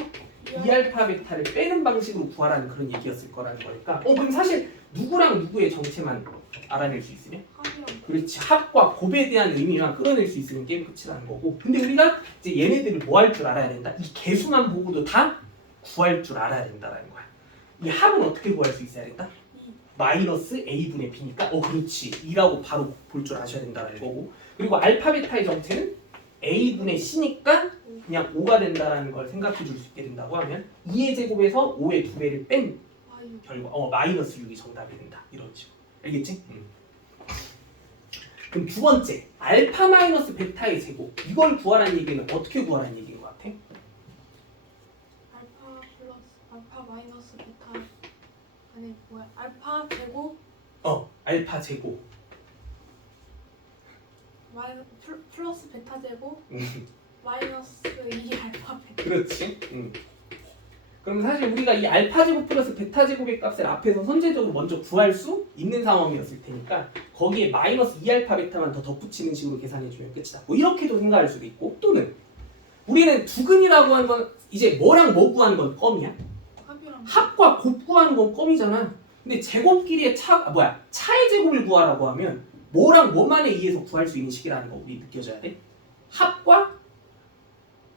2알파 베타를 빼는 방식으로 구하라는 그런 얘기였을 거라는 거니까. 그럼 사실 누구랑 누구의 정체만 알아낼 수 있으면? 그렇지. 합과 곱에 대한 의미만 끌어낼 수 있으면 게임 끝이라는 거고. 근데 우리가 이제 얘네들을 뭐 할 줄 알아야 된다? 이 개수만 보고도 다 구할 줄 알아야 된다라는 거야. 이 합은 어떻게 구할 수 있어야 된다? 마이너스 a분의 b니까 그렇지. 2라고 바로 볼 줄 아셔야 된다는 거고. 그리고 알파 베타의 정체는 a분의 c니까 그냥 5가 된다는 걸 생각해 줄 수 있게 된다고 하면 2의 제곱에서 5의 2배를 뺀 결과 마이너스 6이 정답이 된다. 이런 식으로. 알겠지? 그럼 두 번째 알파 마이너스 베타의 제곱 이걸 구하라는 얘기는 어떻게 구하라는 얘기인 것 같아? 알파 플러스 알파 마이너스 베타 아니 뭐야 알파 제곱 알파 제곱 플러스 베타 제곱 마이너스 2 알파 베타. 그렇지. 그럼 사실 우리가 이 알파 제곱 플러스 베타 제곱의 값을 앞에서 선제적으로 먼저 구할 수 있는 상황이었을 테니까 거기에 마이너스 2알파 베타만 더 덧붙이는 식으로 계산해주면 끝이다. 뭐 이렇게도 생각할 수도 있고 또는 우리는 두근이라고 한 건 이제 뭐랑 뭐 구하는 건 껌이야. 합과 곱 구하는 건 껌이잖아. 근데 제곱끼리의 차의 제곱을 구하라고 하면 뭐랑 뭐만에 의해서 구할 수 있는 식이라는 거 우리 느껴져야 돼. 합과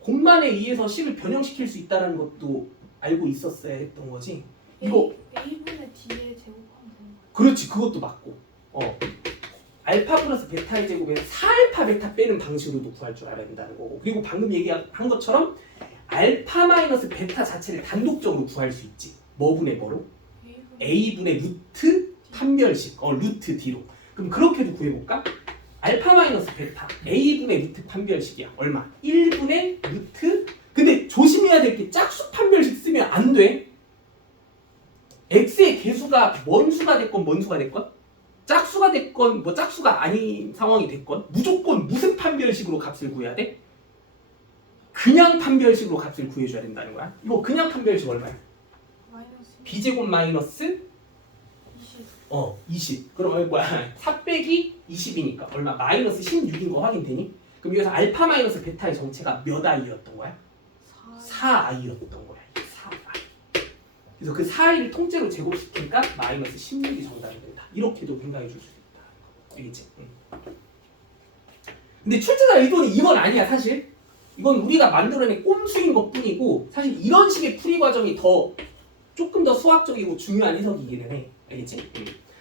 곱만에 의해서 식을 변형시킬 수 있다는 것도 알고 있었어야 했던 거지. 이거 a분의 d의 제곱하면 되는 거야. 그렇지. 그것도 맞고. 알파 플러스 베타의 제곱에 4알파 베타 빼는 방식으로도 구할 줄 알아야 된다는 거고. 그리고 방금 얘기한 것처럼 알파 마이너스 베타 자체를 단독적으로 구할 수 있지. 뭐분의 뭐로? a분의 루트 판별식. 루트 d로. 그럼 그렇게도 구해볼까? 알파 마이너스 베타 a분의 루트 판별식이야. 얼마? 1분의 루트. 근데 조심해야 될 게 짝수 판별식 쓰면 안 돼. x의 개수가 뭔 수가 됐건 뭔 수가 됐건 짝수가 됐건 뭐 짝수가 아닌 상황이 됐건 무조건 무슨 판별식으로 값을 구해야 돼? 그냥 판별식으로 값을 구해줘야 된다는 거야. 이거 그냥 판별식 얼마야? 마이너스 b제곱 마이너스 20. 20. 그럼 뭐야? 4 빼기 20이니까 얼마? 마이너스 16인 거 확인되니? 그럼 여기서 알파 마이너스 베타의 정체가 몇 i였던 거야? 4i였던 거야. 4i. 그래서 그 4i를 통째로 제곱시키니까 마이너스 16이 정답이 된다. 이렇게도 생각해 줄 수 있다. 알겠지? 근데 출제자 의도는 이건 아니야 사실. 이건 우리가 만들어낸 꼼수인 것뿐이고 사실 이런 식의 풀이 과정이 조금 더 수학적이고 중요한 해석이기는 해. 알겠지?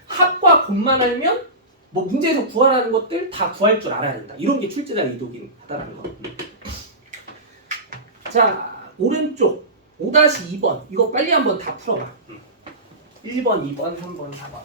합과 곱만 알면 뭐 문제에서 구하라는 것들 다 구할 줄 알아야 된다. 이런 게 출제자 의도긴 하다라는 거. 자, 오른쪽 5-2번 이거 빨리 한번 다 풀어봐. 1번, 2번, 3번, 4번.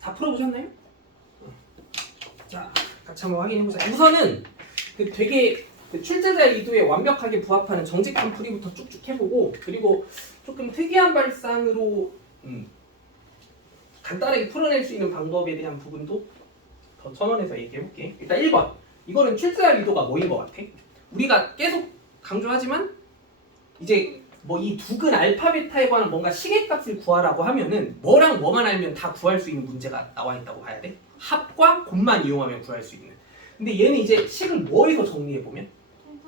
다 풀어보셨나요? 자, 같이 한번 확인해보자. 우선은 그 되게 그 출제자 의도에 완벽하게 부합하는 정직한 풀이부터 쭉쭉 해보고 그리고 조금 특이한 발상으로 간단하게 풀어낼 수 있는 방법에 대한 부분도 더 첨언해서 얘기해볼게. 일단 1번 이거는 출제자 의도가 뭐인 것 같아? 우리가 계속 강조하지만 이제 뭐 이 두근 알파 베타에 관한 뭔가 시계값을 구하라고 하면은 뭐랑 뭐만 알면 다 구할 수 있는 문제가 나와 있다고 봐야 돼. 합과 곱만 이용하면 구할 수 있는. 근데 얘는 이제 식을 뭐에서 정리해 보면?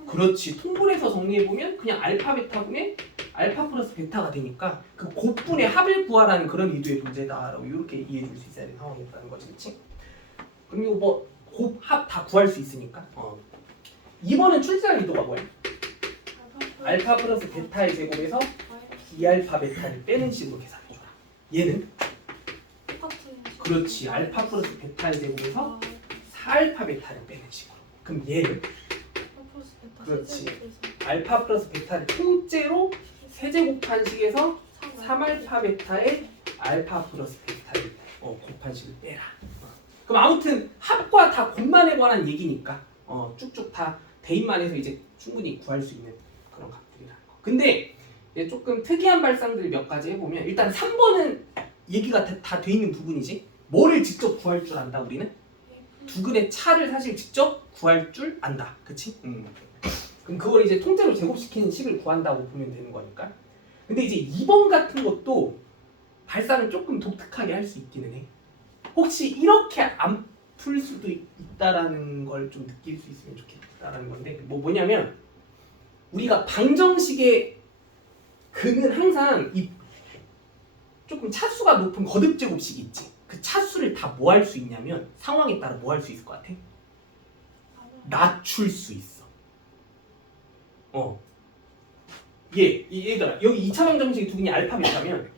그렇지. 통분해서 정리해 보면 그냥 알파 베타분의 알파 플러스 베타가 되니까 그 곱분의 합을 구하라는 그런 의도의 문제다라고 이렇게 이해해 줄 수 있어야 되는 상황이라는 거지, 그렇지? 그리고 뭐 곱, 합 다 구할 수 있으니까. 2번은 출제할 의도가 뭐야? 알파 플러스 베타의 제곱에서 2알파 베타를 빼는 식으로 계산해줘라. 얘는? 그렇지. 알파 플러스 베타의 제곱에서 4알파 베타를 빼는 식으로. 그럼 얘는? 그렇지. 알파 플러스 베타를 통째로 세제곱한 식에서 3알파 베타의 알파 플러스 베타를 곱한 식을 빼라. 그럼 아무튼 합과 다 곱만에 관한 얘기니까 쭉쭉 다 대입만 해서 이제 충분히 구할 수 있는 그런 값들이라는 거. 근데 이제 조금 특이한 발상들 몇 가지 해보면 일단 3번은 얘기가 다 돼 있는 부분이지. 뭐를 직접 구할 줄 안다 우리는? 두근의 차를 사실 직접 구할 줄 안다. 그치? 그럼 그걸 이제 통째로 제곱시키는 식을 구한다고 보면 되는 거니까. 근데 이제 2번 같은 것도 발상을 조금 독특하게 할 수 있기는 해. 혹시 이렇게 안 풀 수도 있다라는 걸 좀 느낄 수 있으면 좋겠다라는 건데 뭐냐면 우리가 방정식의 근은 항상 이 조금 차수가 높은 거듭 제곱식이 있지. 그 차수를 다 뭐 할 수 있냐면 상황에 따라 뭐 할 수 있을 것 같아? 낮출 수 있어. 얘들아 여기 2차 방정식이 두근이 알파 베타면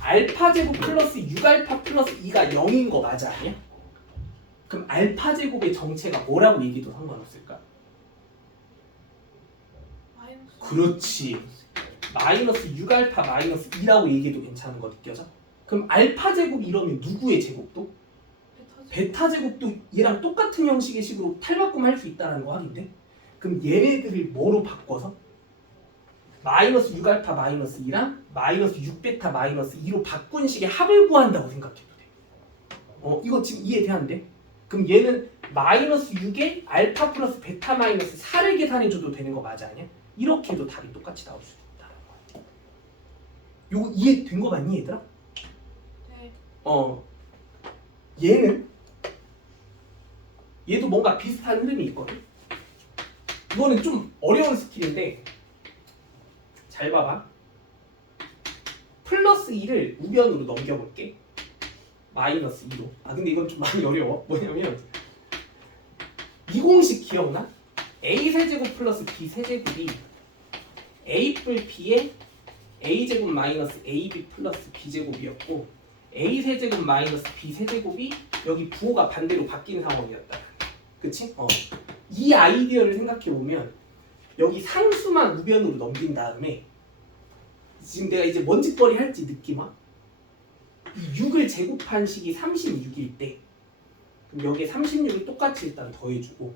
알파 제곱 플러스 6알파 플러스 2가 0인 거 맞아 아니야? 그럼 알파 제곱의 정체가 뭐라고 얘기도 상관없을까? 그렇지. 마이너스 6알파 마이너스 2라고 얘기해도 괜찮은 거 느껴져? 그럼 알파 제곱 이러면 누구의 제곱도? 베타 제곱도 얘랑 똑같은 형식의 식으로 탈바꿈할 수 있다는 거 확인돼? 그럼 얘네들을 뭐로 바꿔서? 마이너스 6알파 마이너스 2랑 마이너스 6베타 마이너스 2로 바꾼 식의 합을 구한다고 생각해도 돼. 이거 지금 이해돼안돼? 그럼 얘는 마이너스 6에 알파 플러스 베타 마이너스 4를 계산해줘도 되는 거 맞아 아니야? 이렇게 해도 답이 똑같이 나올 수도 있다는 거야. 요거 이해된 거 맞니 얘들아? 네. 얘도 뭔가 비슷한 흐름이 있거든. 이거는 좀 어려운 스킬인데 잘 봐봐. 플러스 2를 우변으로 넘겨볼게. 마이너스 2로. 근데 이건 좀 많이 어려워. 뭐냐면 이 공식 기억나? a 세제곱 플러스 b 세제곱이 a 뿔 b의 a 제곱 마이너스 ab 플러스 b 제곱이었고 a 세제곱 마이너스 b 세제곱이 여기 부호가 반대로 바뀐 상황이었다. 그치? 이 아이디어를 생각해보면 여기 상수만 우변으로 넘긴 다음에 지금 내가 이제 뭔 짓거리 할지 느낌 와? 이 6을 제곱한 식이 36일 때 그럼 여기에 36을 똑같이 일단 더해주고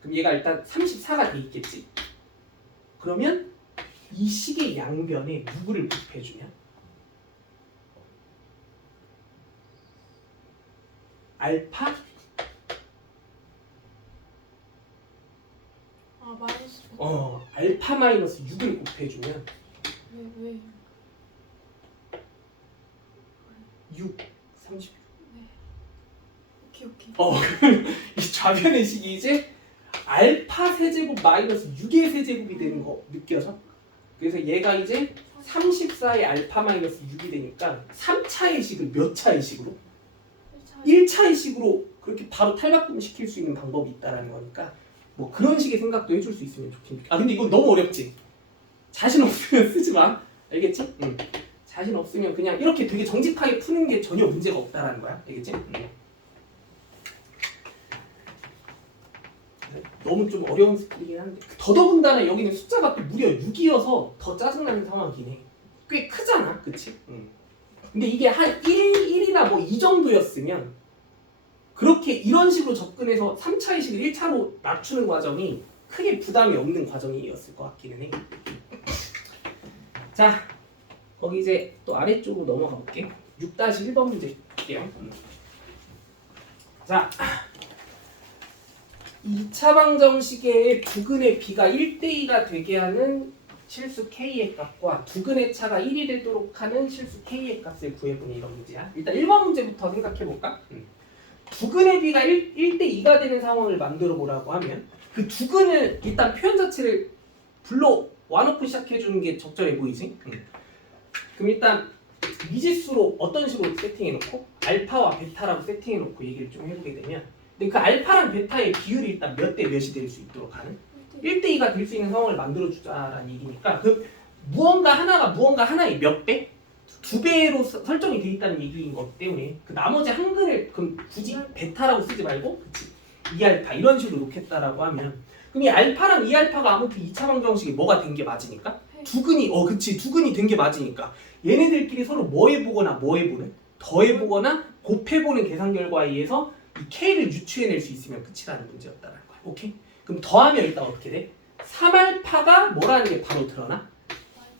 그럼 얘가 일단 34가 돼 있겠지? 그러면 이 식의 양변에 누구를 곱해주냐? 알파? 마이너스. 알파 마이너스 6을 곱해주면 왜? 6, 30. 네. 오케이. 이 좌변의 식이 이제 알파 세제곱 마이너스 6의 세제곱이 되는 거 느껴져? 그래서 얘가 이제 34의 알파 마이너스 6이 되니까 3차의 식을 몇 차의 식으로? 1차의 식으로 그렇게 바로 탈바꿈 시킬 수 있는 방법이 있다는 거니까 뭐 그런 식의 생각도 해줄 수 있으면 좋겠네. 근데 이건 너무 어렵지? 자신 없으면 쓰지 마. 알겠지? 자신 없으면 그냥 이렇게 되게 정직하게 푸는 게 전혀 문제가 없다라는 거야. 알겠지? 너무 좀 어려운 스킬이긴 한데 더더군다나 여기는 숫자가 또 무려 6이어서 더 짜증나는 상황이긴 해. 꽤 크잖아. 그치? 근데 이게 한 1이나 뭐 이 정도였으면 그렇게 이런 식으로 접근해서 3차 의식을 1차로 낮추는 과정이 크게 부담이 없는 과정이었을 것 같기는 해. 자, 거기 이제 또 아래쪽으로 넘어가 볼게. 6-1번 문제 볼게요. 자, 2차 방정식의 두근의 비가 1대2가 되게 하는 실수 k의 값과 두근의 차가 1이 되도록 하는 실수 k의 값을 구해보는 이런 문제야. 일단 1번 문제부터 생각해볼까? 두근의 비가 1대2가 되는 상황을 만들어 보라고 하면 그 두근을 일단 표현 자체를 불러 와놓고 시작해주는 게 적절해 보이지? 그럼 일단 미지수로 어떤 식으로 세팅해놓고 알파와 베타라고 세팅해놓고 얘기를 좀 해보게 되면 근데 그 알파랑 베타의 비율이 일단 몇 대 몇이 될 수 있도록 하는 1대2가 될 수 있는 상황을 만들어주자라는 얘기니까 그 무언가 하나의 몇 배? 2배로 설정이 돼 있다는 얘기인 것 때문에 그 나머지 한근을 그럼 굳이 베타라고 쓰지 말고 그치 2알파 이런 식으로 놓겠다라고 하면 그럼 이 알파랑 2알파가 아무튼 2차 방정식이 뭐가 된 게 맞으니까 두근이 그치 두근이 된 게 맞으니까 얘네들끼리 서로 뭐 해보거나 뭐 해보는 더해보거나 곱해보는 계산 결과에 의해서 이 k를 유추해낼 수 있으면 끝이라는 문제였다는 거야. 오케이? 그럼 더하면 일단 어떻게 돼? 3알파가 뭐라는 게 바로 드러나?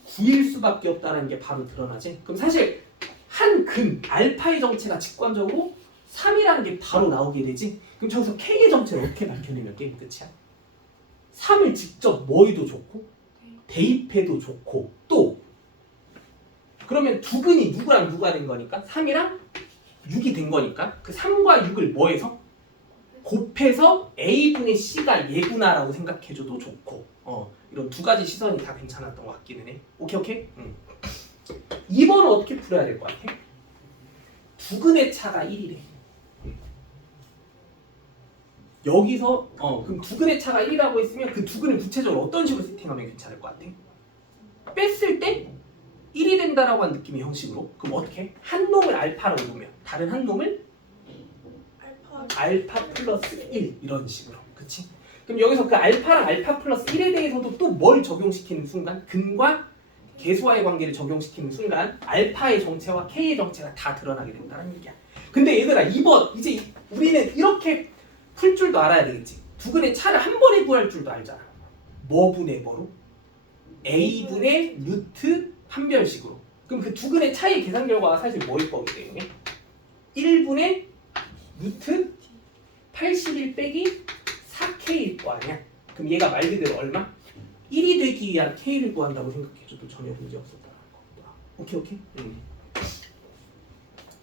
9일 수밖에 없다는 게 바로 드러나지? 그럼 사실 한 근 알파의 정체가 직관적으로 3이라는 게 바로 나오게 되지? 그럼 저기서 k의 정체를 어떻게 밝혀내면 게임 끝이야? 3을 직접 뭐해도 좋고 대입해도 좋고 또 그러면 두 근이 누구랑 누가 된 거니까 3이랑 6이 된 거니까 그 3과 6을 뭐해서? 곱해서 A분의 C가 얘구나라고 생각해줘도 좋고 이런 두 가지 시선이 다 괜찮았던 것 같기는 해. 오케이? 2번은 어떻게 풀어야 될 것 같아? 두근의 차가 1이래. 여기서 그럼 두근의 차가 1이라고 했으면 그 두근을 구체적으로 어떤 식으로 세팅하면 괜찮을 것 같아? 뺐을 때 1이 된다라고 한 느낌의 형식으로 그럼 어떻게? 한 놈을 알파라고 보면 다른 한 놈을 알파 플러스 1 이런 식으로 그치? 그럼 여기서 그 알파랑 알파 플러스 1에 대해서도 또 뭘 적용시키는 순간 근과 계수와의 관계를 적용시키는 순간 알파의 정체와 k의 정체가 다 드러나게 된다는 얘기야. 근데 얘들아 2번 이제 우리는 이렇게 풀 줄도 알아야 되겠지. 두근의 차를 한 번에 구할 줄도 알잖아. 뭐 분의 뭐로? a분의 루트 판별식으로. 그럼 그 두근의 차의 계산 결과가 사실 뭐일 거기 때문에 1분의 루트 81 빼기 4k일 거 아니야. 그럼 얘가 말 그대로 얼마? 1이 되기 위한 k를 구한다고 생각해줘도 전혀 문제 없었다는 겁니다. 오케이?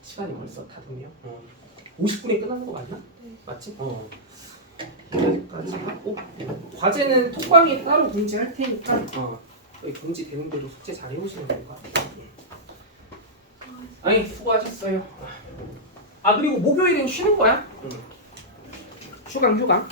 시간이 벌써 다 됐네요. 50분에 끝나는 거 맞나? 맞지? 여기까지 하고 과제는 톡방에 따로 공지할 테니까 여기 공지되는 대로 숙제 잘 해오시면 될 것 같아요. 아니 수고하셨어요. 그리고 목요일엔 쉬는 거야? 휴강.